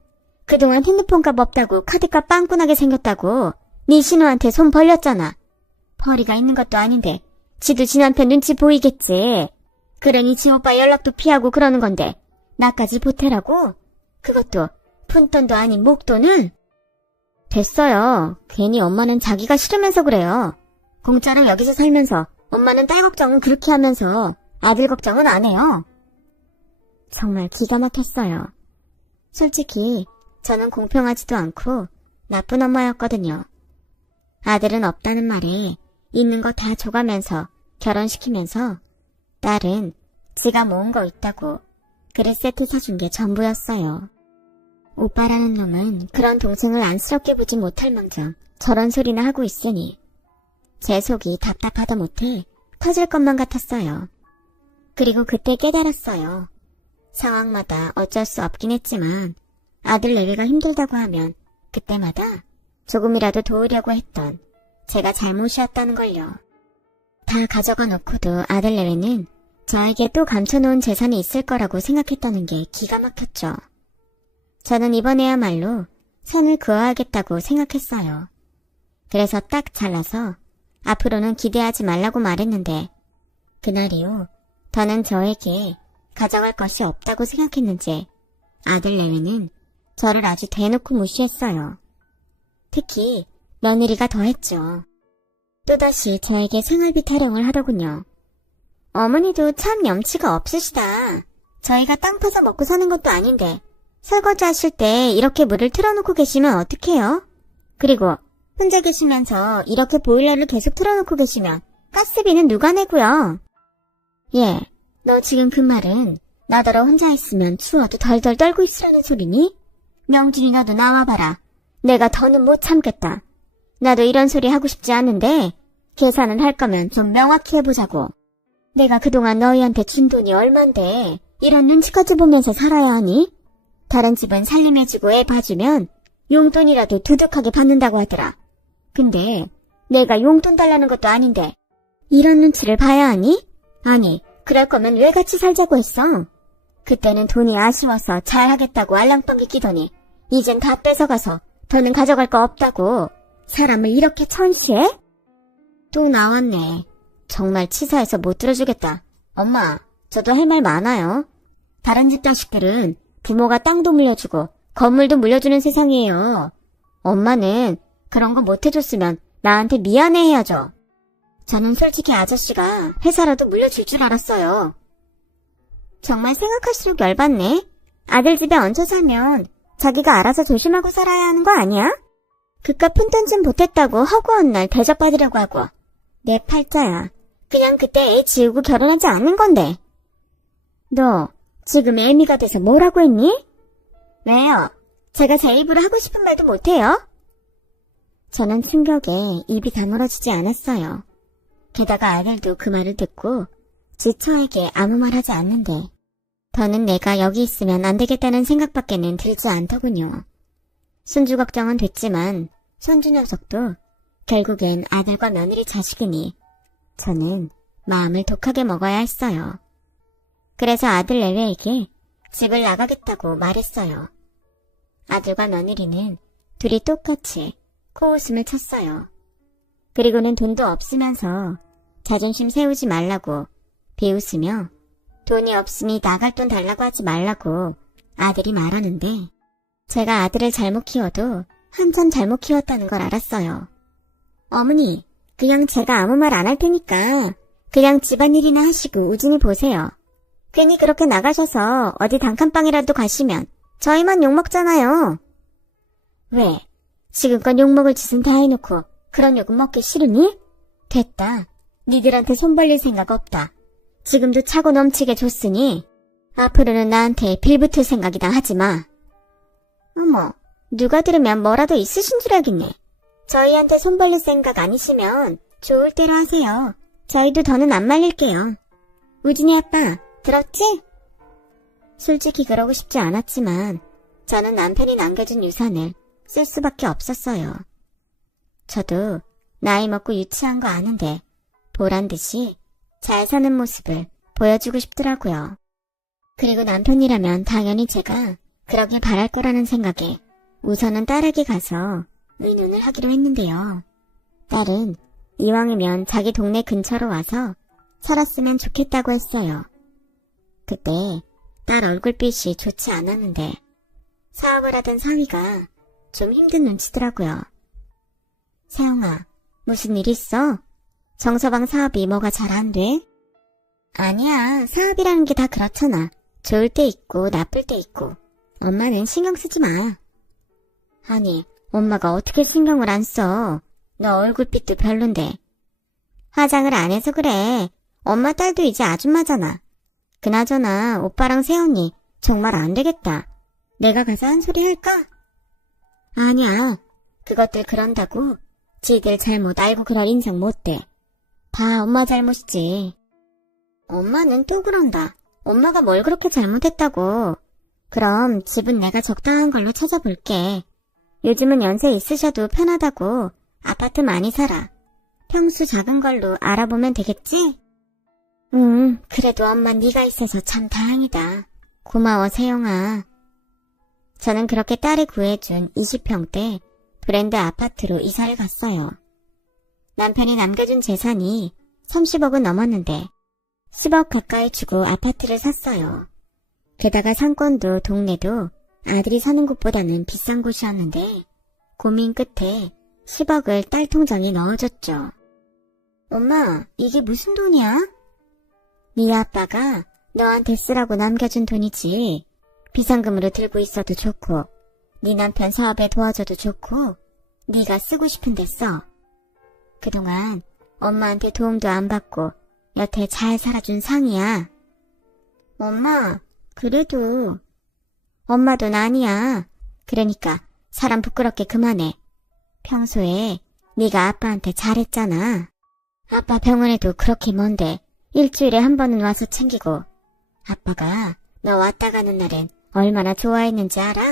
그동안 핸드폰값 없다고 카드값 빵꾸나게 생겼다고 네 신우한테 손 벌렸잖아. 벌이가 있는 것도 아닌데 지도 지 남편 눈치 보이겠지. 그러니 지 오빠 연락도 피하고 그러는 건데 나까지 보태라고? 그것도 푼돈도 아닌 목돈을? 됐어요. 괜히 엄마는 자기가 싫으면서 그래요. 공짜로 여기서 살면서 엄마는 딸 걱정은 그렇게 하면서 아들 걱정은 안 해요. 정말 기가 막혔어요. 솔직히 저는 공평하지도 않고 나쁜 엄마였거든요. 아들은 없다는 말에 있는 거 다 줘가면서 결혼시키면서 딸은 지가 모은 거 있다고 그릇 세트 사준 게 전부였어요. 오빠라는 놈은 그런 동생을 안쓰럽게 보지 못할 망정 저런 소리나 하고 있으니 제 속이 답답하다 못해 터질 것만 같았어요. 그리고 그때 깨달았어요. 상황마다 어쩔 수 없긴 했지만 아들 내외가 힘들다고 하면 그때마다 조금이라도 도우려고 했던 제가 잘못이었다는 걸요. 다 가져가 놓고도 아들 내외는 저에게 또 감춰놓은 재산이 있을 거라고 생각했다는 게 기가 막혔죠. 저는 이번에야말로 선을 그어야겠다고 생각했어요. 그래서 딱 잘라서 앞으로는 기대하지 말라고 말했는데 그날 이후 더는 저에게 가져갈 것이 없다고 생각했는지 아들 내외는 저를 아주 대놓고 무시했어요. 특히 며느리가 더했죠. 또다시 저에게 생활비 타령을 하더군요. 어머니도 참 염치가 없으시다. 저희가 땅 파서 먹고 사는 것도 아닌데 설거지 하실 때 이렇게 물을 틀어놓고 계시면 어떡해요? 그리고 혼자 계시면서 이렇게 보일러를 계속 틀어놓고 계시면 가스비는 누가 내고요? 예, 너 지금 그 말은 나더러 혼자 있으면 추워도 덜덜 떨고 있으라는 소리니? 명준이 너도 나와봐라. 내가 더는 못 참겠다. 나도 이런 소리 하고 싶지 않은데 계산을 할 거면 좀 명확히 해보자고. 내가 그동안 너희한테 준 돈이 얼만데 이런 눈치까지 보면서 살아야 하니? 다른 집은 살림해주고 애 봐주면 용돈이라도 두둑하게 받는다고 하더라. 근데 내가 용돈 달라는 것도 아닌데 이런 눈치를 봐야 하니? 아니, 그럴 거면 왜 같이 살자고 했어? 그때는 돈이 아쉬워서 잘하겠다고 알랑방귀 끼더니 이젠 다 뺏어가서 더는 가져갈 거 없다고 사람을 이렇게 천시해? 또 나왔네. 정말 치사해서 못 들어주겠다. 엄마, 저도 할 말 많아요. 다른 집 자식들은 부모가 땅도 물려주고 건물도 물려주는 세상이에요. 엄마는 그런 거 못해줬으면 나한테 미안해해야죠. 저는 솔직히 아저씨가 회사라도 물려줄 줄 알았어요. 정말 생각할수록 열받네. 아들 집에 얹혀 살면 자기가 알아서 조심하고 살아야 하는 거 아니야? 그깟 푼돈 좀 보탰다고 허구한 날 대접받으려고 하고. 내 팔자야. 그냥 그때 애 지우고 결혼하지 않는 건데. 너 지금 애미가 돼서 뭐라고 했니? 왜요? 제가 제 입으로 하고 싶은 말도 못해요? 저는 충격에 입이 다물어지지 않았어요. 게다가 아들도 그 말을 듣고 지처에게 아무 말 하지 않는데 더는 내가 여기 있으면 안 되겠다는 생각밖에는 들지 않더군요. 손주 걱정은 됐지만 손주 녀석도 결국엔 아들과 며느리 자식이니 저는 마음을 독하게 먹어야 했어요. 그래서 아들 내외에게 집을 나가겠다고 말했어요. 아들과 며느리는 둘이 똑같이 코웃음을 쳤어요. 그리고는 돈도 없으면서 자존심 세우지 말라고 비웃으며 돈이 없으니 나갈 돈 달라고 하지 말라고 아들이 말하는데 제가 아들을 잘못 키워도 한참 잘못 키웠다는 걸 알았어요. 어머니, 그냥 제가 아무 말 안 할 테니까 그냥 집안일이나 하시고 우진이 보세요. 괜히 그렇게 나가셔서 어디 단칸방이라도 가시면 저희만 욕먹잖아요. 왜? 지금껏 욕먹을 짓은 다 해놓고 그런 욕은 먹기 싫으니? 됐다. 니들한테 손 벌릴 생각 없다. 지금도 차고 넘치게 줬으니 앞으로는 나한테 빌붙을 생각이나 하지마. 어머, 누가 들으면 뭐라도 있으신 줄 알겠네. 저희한테 손 벌릴 생각 아니시면 좋을 대로 하세요. 저희도 더는 안 말릴게요. 우진이 아빠, 들었지? 솔직히 그러고 싶지 않았지만 저는 남편이 남겨준 유산을 쓸 수밖에 없었어요. 저도 나이 먹고 유치한 거 아는데 보란듯이 잘 사는 모습을 보여주고 싶더라고요. 그리고 남편이라면 당연히 제가 그러길 바랄 거라는 생각에 우선은 딸에게 가서 의논을 하기로 했는데요. 딸은 이왕이면 자기 동네 근처로 와서 살았으면 좋겠다고 했어요. 그때 딸 얼굴빛이 좋지 않았는데 사업을 하던 사위가 좀 힘든 눈치더라고요. 세영아, 무슨 일 있어? 정서방 사업이 뭐가 잘 안 돼? 아니야, 사업이라는 게 다 그렇잖아. 좋을 때 있고 나쁠 때 있고. 엄마는 신경 쓰지 마. 아니, 엄마가 어떻게 신경을 안 써? 너 얼굴빛도 별론데. 화장을 안 해서 그래. 엄마 딸도 이제 아줌마잖아. 그나저나 오빠랑 세연이 정말 안 되겠다. 내가 가서 한 소리 할까? 아니야. 그것들 그런다고 지들 잘못 알고 그럴 인상 못 돼. 다 엄마 잘못이지. 엄마는 또 그런다. 엄마가 뭘 그렇게 잘못했다고. 그럼 집은 내가 적당한 걸로 찾아볼게. 요즘은 연세 있으셔도 편하다고 아파트 많이 살아. 평수 작은 걸로 알아보면 되겠지? 그래도 엄마 네가 있어서 참 다행이다. 고마워 세영아. 저는 그렇게 딸이 구해준 20평대 브랜드 아파트로 이사를 갔어요. 남편이 남겨준 재산이 30억은 넘었는데 10억 가까이 주고 아파트를 샀어요. 게다가 상권도 동네도 아들이 사는 곳보다는 비싼 곳이었는데 고민 끝에 10억을 딸 통장에 넣어줬죠. 엄마, 이게 무슨 돈이야? 네 아빠가 너한테 쓰라고 남겨준 돈이지. 비상금으로 들고 있어도 좋고 네 남편 사업에 도와줘도 좋고 네가 쓰고 싶은 데 써. 그동안 엄마한테 도움도 안 받고 여태 잘 살아준 상이야. 엄마, 그래도 엄마 돈 아니야. 그러니까 사람 부끄럽게 그만해. 평소에 네가 아빠한테 잘했잖아. 아빠 병원에도 그렇게 먼데 일주일에 한 번은 와서 챙기고 아빠가 너 왔다 가는 날엔 얼마나 좋아했는지 알아?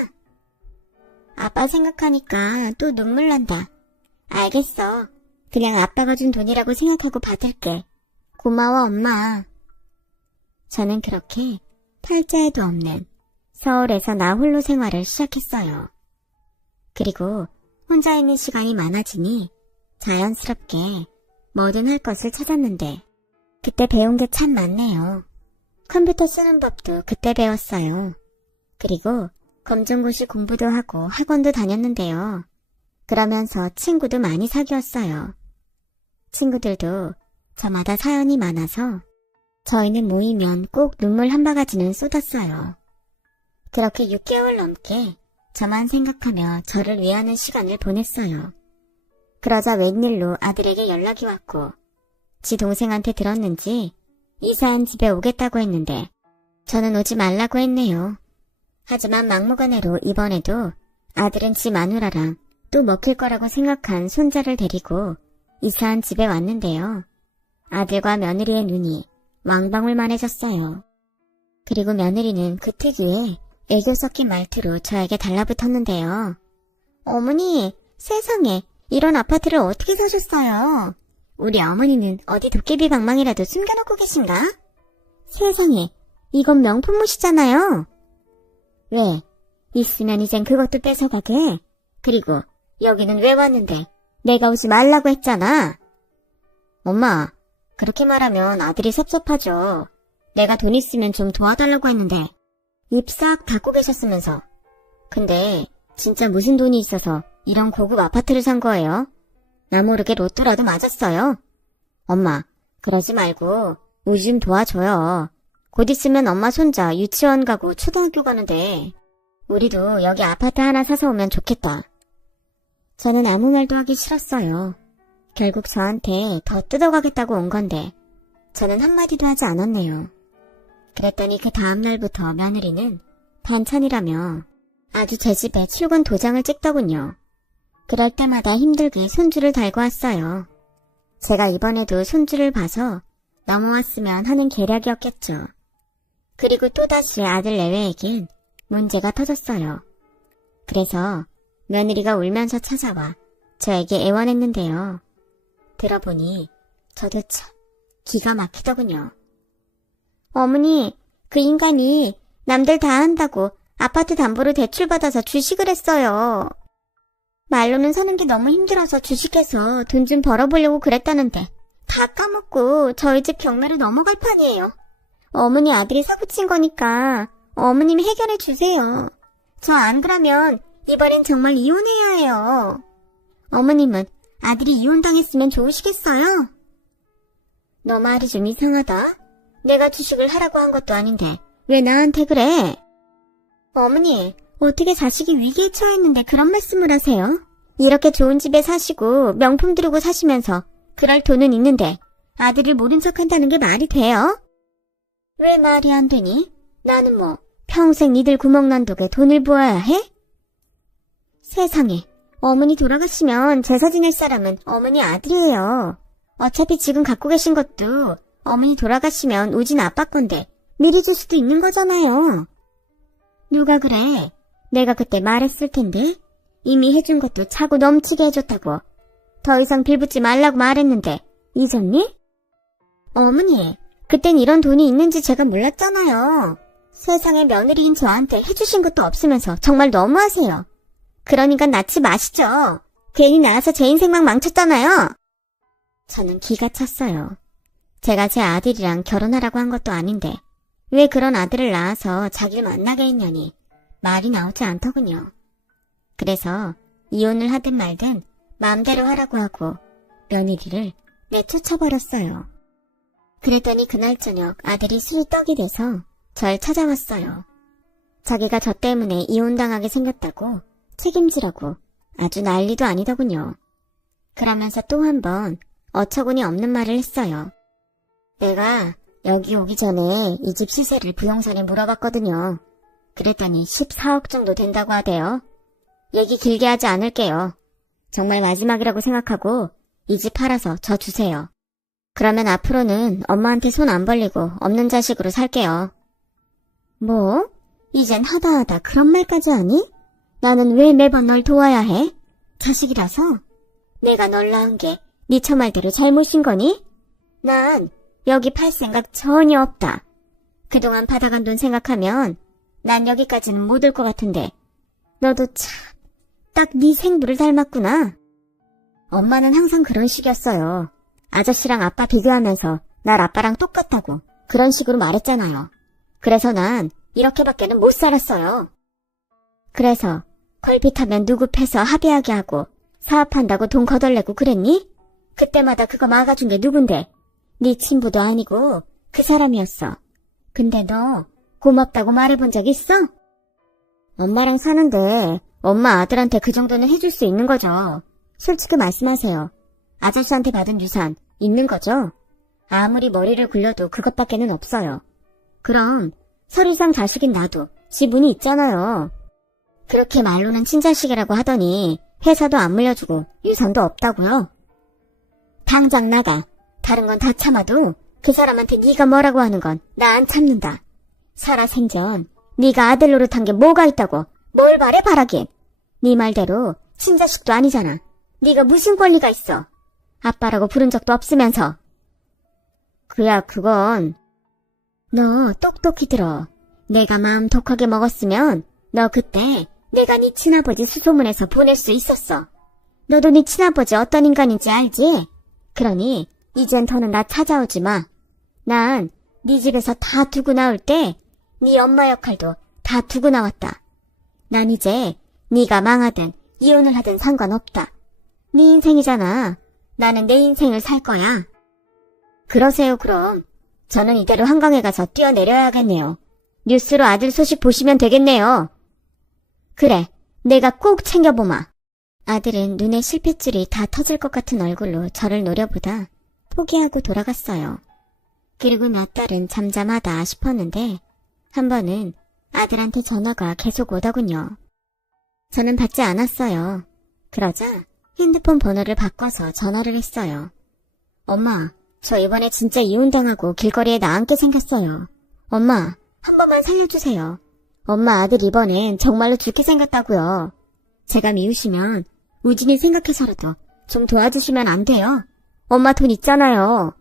아빠 생각하니까 또 눈물 난다. 알겠어. 그냥 아빠가 준 돈이라고 생각하고 받을게. 고마워 엄마. 저는 그렇게 팔자에도 없는 서울에서 나 홀로 생활을 시작했어요. 그리고 혼자 있는 시간이 많아지니 자연스럽게 뭐든 할 것을 찾았는데 그때 배운 게 참 많네요. 컴퓨터 쓰는 법도 그때 배웠어요. 그리고 검정고시 공부도 하고 학원도 다녔는데요. 그러면서 친구도 많이 사귀었어요. 친구들도 저마다 사연이 많아서 저희는 모이면 꼭 눈물 한 바가지는 쏟았어요. 그렇게 6개월 넘게 저만 생각하며 저를 위하는 시간을 보냈어요. 그러자 웬일로 아들에게 연락이 왔고 지 동생한테 들었는지 이사한 집에 오겠다고 했는데 저는 오지 말라고 했네요. 하지만 막무가내로 이번에도 아들은 지 마누라랑 또 먹힐 거라고 생각한 손자를 데리고 이사한 집에 왔는데요. 아들과 며느리의 눈이 왕방울만해졌어요. 그리고 며느리는 그 특유의 애교 섞인 말투로 저에게 달라붙었는데요. 어머니, 세상에 이런 아파트를 어떻게 사셨어요? 우리 어머니는 어디 도깨비 방망이라도 숨겨놓고 계신가? 세상에, 이건 명품옷이잖아요. 왜? 있으면 이젠 그것도 뺏어가게. 그리고 여기는 왜 왔는데 내가 오지 말라고 했잖아. 엄마, 그렇게 말하면 아들이 섭섭하죠. 내가 돈 있으면 좀 도와달라고 했는데 입 싹 닫고 계셨으면서. 근데 진짜 무슨 돈이 있어서 이런 고급 아파트를 산 거예요? 나 모르게 로또라도 맞았어요. 엄마, 그러지 말고 우리 좀 도와줘요. 곧 있으면 엄마 손자 유치원 가고 초등학교 가는데 우리도 여기 아파트 하나 사서 오면 좋겠다. 저는 아무 말도 하기 싫었어요. 결국 저한테 더 뜯어가겠다고 온 건데 저는 한마디도 하지 않았네요. 그랬더니 그 다음날부터 며느리는 반찬이라며 아주 제 집에 출근 도장을 찍더군요. 그럴 때마다 힘들게 손주를 달고 왔어요. 제가 이번에도 손주를 봐서 넘어왔으면 하는 계략이었겠죠. 그리고 또다시 아들 내외에겐 문제가 터졌어요. 그래서 며느리가 울면서 찾아와 저에게 애원했는데요. 들어보니 저도 참 기가 막히더군요. 어머니, 그 인간이 남들 다 한다고 아파트 담보로 대출받아서 주식을 했어요. 말로는 사는 게 너무 힘들어서 주식해서 돈 좀 벌어보려고 그랬다는데 다 까먹고 저희 집 경매로 넘어갈 판이에요. 어머니 아들이 사고친 거니까 어머님이 해결해 주세요. 저 안 그러면 이번엔 정말 이혼해야 해요. 어머님은 아들이 이혼당했으면 좋으시겠어요? 너 말이 좀 이상하다. 내가 주식을 하라고 한 것도 아닌데 왜 나한테 그래? 어머니, 어떻게 자식이 위기에 처했는데 그런 말씀을 하세요? 이렇게 좋은 집에 사시고 명품 들고 사시면서 그럴 돈은 있는데 아들을 모른 척한다는 게 말이 돼요? 왜 말이 안 되니? 나는 뭐 평생 니들 구멍난 독에 돈을 부어야 해? 세상에, 어머니 돌아가시면 제사 지낼 사람은 어머니 아들이에요. 어차피 지금 갖고 계신 것도 어머니 돌아가시면 우진 아빠 건데 미리 줄 수도 있는 거잖아요. 누가 그래? 내가 그때 말했을 텐데 이미 해준 것도 차고 넘치게 해줬다고. 더 이상 빌붙지 말라고 말했는데 잊었니? 어머니, 그땐 이런 돈이 있는지 제가 몰랐잖아요. 세상에 며느리인 저한테 해주신 것도 없으면서 정말 너무하세요. 그러니까 낳지 마시죠. 괜히 낳아서 제 인생만 망쳤잖아요. 저는 기가 찼어요. 제가 제 아들이랑 결혼하라고 한 것도 아닌데 왜 그런 아들을 낳아서 자기를 만나게 했냐니 말이 나오지 않더군요. 그래서 이혼을 하든 말든 마음대로 하라고 하고 며느리를 내쫓아버렸어요. 그랬더니 그날 저녁 아들이 술이 떡이 돼서 절 찾아왔어요. 자기가 저 때문에 이혼당하게 생겼다고 책임지라고 아주 난리도 아니더군요. 그러면서 또 한 번 어처구니 없는 말을 했어요. 내가 여기 오기 전에 이 집 시세를 부동산에 물어봤거든요. 그랬더니 14억 정도 된다고 하대요. 얘기 길게 하지 않을게요. 정말 마지막이라고 생각하고 이 집 팔아서 저 주세요. 그러면 앞으로는 엄마한테 손 안 벌리고 없는 자식으로 살게요. 뭐? 이젠 하다하다 그런 말까지 하니? 나는 왜 매번 널 도와야 해? 자식이라서? 내가 널 낳은 게 네 처말대로 잘못인 거니? 난 여기 팔 생각 전혀 없다. 그동안 받아간 돈 생각하면 난 여기까지는 못 올 것 같은데 너도 참 딱 네 생부를 닮았구나. 엄마는 항상 그런 식이었어요. 아저씨랑 아빠 비교하면서 날 아빠랑 똑같다고 그런 식으로 말했잖아요. 그래서 난 이렇게밖에는 못 살았어요. 그래서 걸핏하면 누구 패서 합의하게 하고 사업한다고 돈 거덜내고 그랬니? 그때마다 그거 막아준 게 누군데? 네 친부도 아니고 그 사람이었어. 근데 너 고맙다고 말해본 적 있어? 엄마랑 사는데 엄마 아들한테 그 정도는 해줄 수 있는 거죠. 솔직히 말씀하세요. 아저씨한테 받은 유산 있는 거죠? 아무리 머리를 굴려도 그것밖에는 없어요. 그럼 서류상 자식인 나도 지분이 있잖아요. 그렇게 말로는 친자식이라고 하더니 회사도 안 물려주고 유산도 없다고요? 당장 나가. 다른 건 다 참아도 그 사람한테 네가 뭐라고 하는 건 나 안 참는다. 살아생전 네가 아들 노릇한 게 뭐가 있다고 뭘 바래 바라긴. 네 말대로 친자식도 아니잖아. 네가 무슨 권리가 있어. 아빠라고 부른 적도 없으면서. 그건 너 똑똑히 들어. 내가 마음 독하게 먹었으면 너 그때 내가 네 친아버지 수소문해서 보낼 수 있었어. 너도 네 친아버지 어떤 인간인지 알지? 그러니 이젠 더는 나 찾아오지 마. 난 네 집에서 다 두고 나올 때 네 엄마 역할도 다 두고 나왔다. 난 이제 네가 망하든 이혼을 하든 상관없다. 네 인생이잖아. 나는 내 인생을 살 거야. 그러세요 그럼. 저는 이대로 한강에 가서 뛰어내려야겠네요. 뉴스로 아들 소식 보시면 되겠네요. 그래, 내가 꼭 챙겨보마. 아들은 눈에 실핏줄이 다 터질 것 같은 얼굴로 저를 노려보다 포기하고 돌아갔어요. 그리고 몇 달은 잠잠하다 싶었는데 한 번은 아들한테 전화가 계속 오더군요. 저는 받지 않았어요. 그러자 핸드폰 번호를 바꿔서 전화를 했어요. 엄마, 저 이번에 진짜 이혼당하고 길거리에 나앉게 생겼어요. 엄마, 한 번만 살려주세요. 엄마 아들 이번엔 정말로 죽게 생겼다고요. 제가 미우시면 우진이 생각해서라도 좀 도와주시면 안 돼요? 엄마 돈 있잖아요.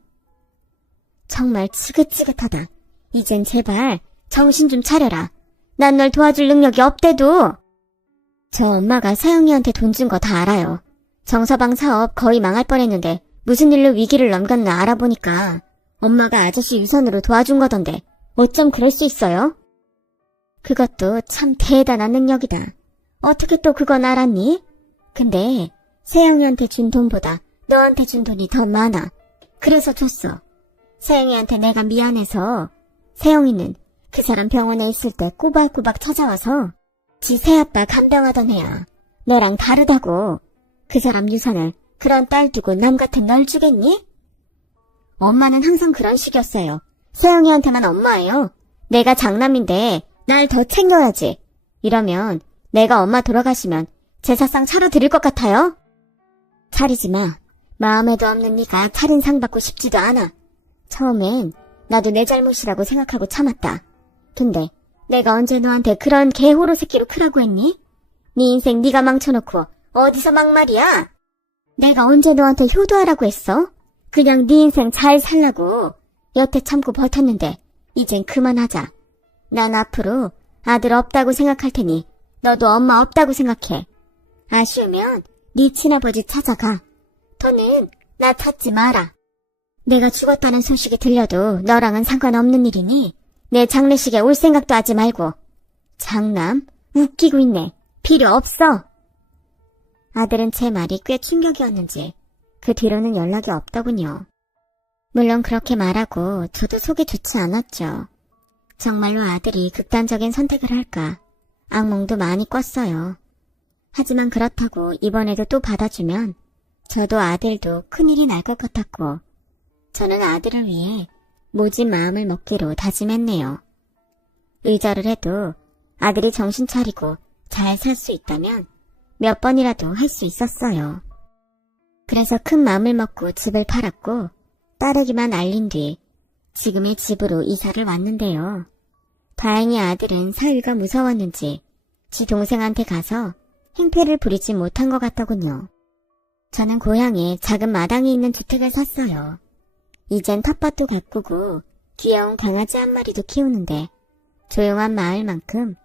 정말 지긋지긋하다. 이젠 제발 정신 좀 차려라. 난 널 도와줄 능력이 없대도. 저 엄마가 서영이한테 돈 준 거 다 알아요. 정서방 사업 거의 망할 뻔했는데 무슨 일로 위기를 넘겼나 알아보니까 엄마가 아저씨 유선으로 도와준 거던데 어쩜 그럴 수 있어요? 그것도 참 대단한 능력이다. 어떻게 또 그건 알았니? 근데 세영이한테 준 돈보다 너한테 준 돈이 더 많아. 그래서 줬어. 세영이한테 내가 미안해서. 세영이는 그 사람 병원에 있을 때 꼬박꼬박 찾아와서 지 새아빠 간병하던 애야. 너랑 다르다고. 그 사람 유산을 그런 딸 두고 남 같은 널 주겠니? 엄마는 항상 그런 식이었어요. 세영이한테만 엄마예요. 내가 장남인데 날 더 챙겨야지. 이러면 내가 엄마 돌아가시면 제사상 차려드릴 것 같아요? 차리지 마. 마음에도 없는 네가 차린 상 받고 싶지도 않아. 처음엔 나도 내 잘못이라고 생각하고 참았다. 근데 내가 언제 너한테 그런 개호로 새끼로 크라고 했니? 네 인생 네가 망쳐놓고 어디서 막말이야? 내가 언제 너한테 효도하라고 했어? 그냥 네 인생 잘 살라고 여태 참고 버텼는데 이젠 그만하자. 난 앞으로 아들 없다고 생각할 테니 너도 엄마 없다고 생각해. 아쉬우면 네 친아버지 찾아가. 더는 나 찾지 마라. 내가 죽었다는 소식이 들려도 너랑은 상관없는 일이니 내 장례식에 올 생각도 하지 말고. 장남? 웃기고 있네. 필요 없어. 아들은 제 말이 꽤 충격이었는지 그 뒤로는 연락이 없더군요. 물론 그렇게 말하고 저도 속이 좋지 않았죠. 정말로 아들이 극단적인 선택을 할까 악몽도 많이 꿨어요. 하지만 그렇다고 이번에도 또 받아주면 저도 아들도 큰일이 날 것 같았고 저는 아들을 위해 모진 마음을 먹기로 다짐했네요. 의절을 해도 아들이 정신 차리고 잘 살 수 있다면 몇 번이라도 할 수 있었어요. 그래서 큰 마음을 먹고 집을 팔았고 따르기만 알린 뒤 지금의 집으로 이사를 왔는데요. 다행히 아들은 사위가 무서웠는지 지 동생한테 가서 행패를 부리지 못한 것 같더군요. 저는 고향에 작은 마당이 있는 주택을 샀어요. 이젠 텃밭도 가꾸고 귀여운 강아지 한 마리도 키우는데 조용한 마을만큼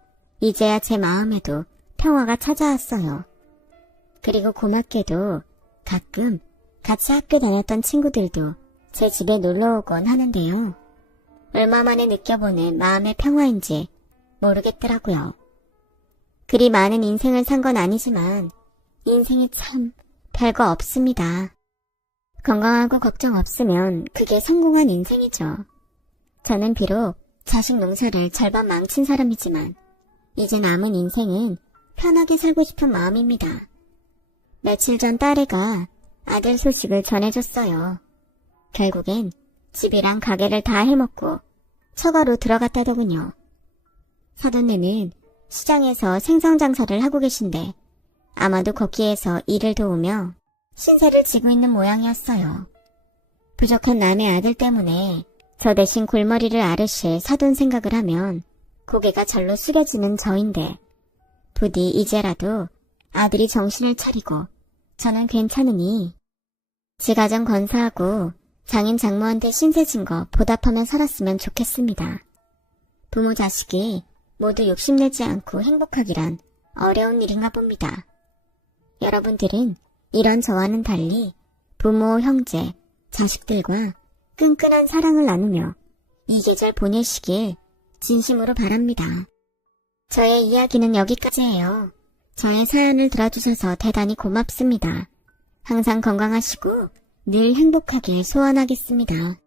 이제야 제 마음에도 평화가 찾아왔어요. 그리고 고맙게도 가끔 같이 학교 다녔던 친구들도 제 집에 놀러오곤 하는데요. 얼마 만에 느껴보는 마음의 평화인지 모르겠더라고요. 그리 많은 인생을 산 건 아니지만 인생이 참 별거 없습니다. 건강하고 걱정 없으면 그게 성공한 인생이죠. 저는 비록 자식 농사를 절반 망친 사람이지만 이제 남은 인생은 편하게 살고 싶은 마음입니다. 며칠 전 딸애가 아들 소식을 전해줬어요. 결국엔 집이랑 가게를 다 해먹고 처가로 들어갔다더군요. 사돈네는 시장에서 생선장사를 하고 계신데 아마도 거기에서 일을 도우며 신세를 지고 있는 모양이었어요. 부족한 남의 아들 때문에 저 대신 골머리를 앓으실 사돈 생각을 하면 고개가 절로 숙여지는 저인데 부디 이제라도 아들이 정신을 차리고 저는 괜찮으니 지가정 건사하고 장인 장모한테 신세 진 거 보답하며 살았으면 좋겠습니다. 부모 자식이 모두 욕심내지 않고 행복하기란 어려운 일인가 봅니다. 여러분들은 이런 저와는 달리 부모, 형제, 자식들과 끈끈한 사랑을 나누며 이 계절 보내시길 진심으로 바랍니다. 저의 이야기는 여기까지예요. 저의 사연을 들어주셔서 대단히 고맙습니다. 항상 건강하시고 늘 행복하길 소원하겠습니다.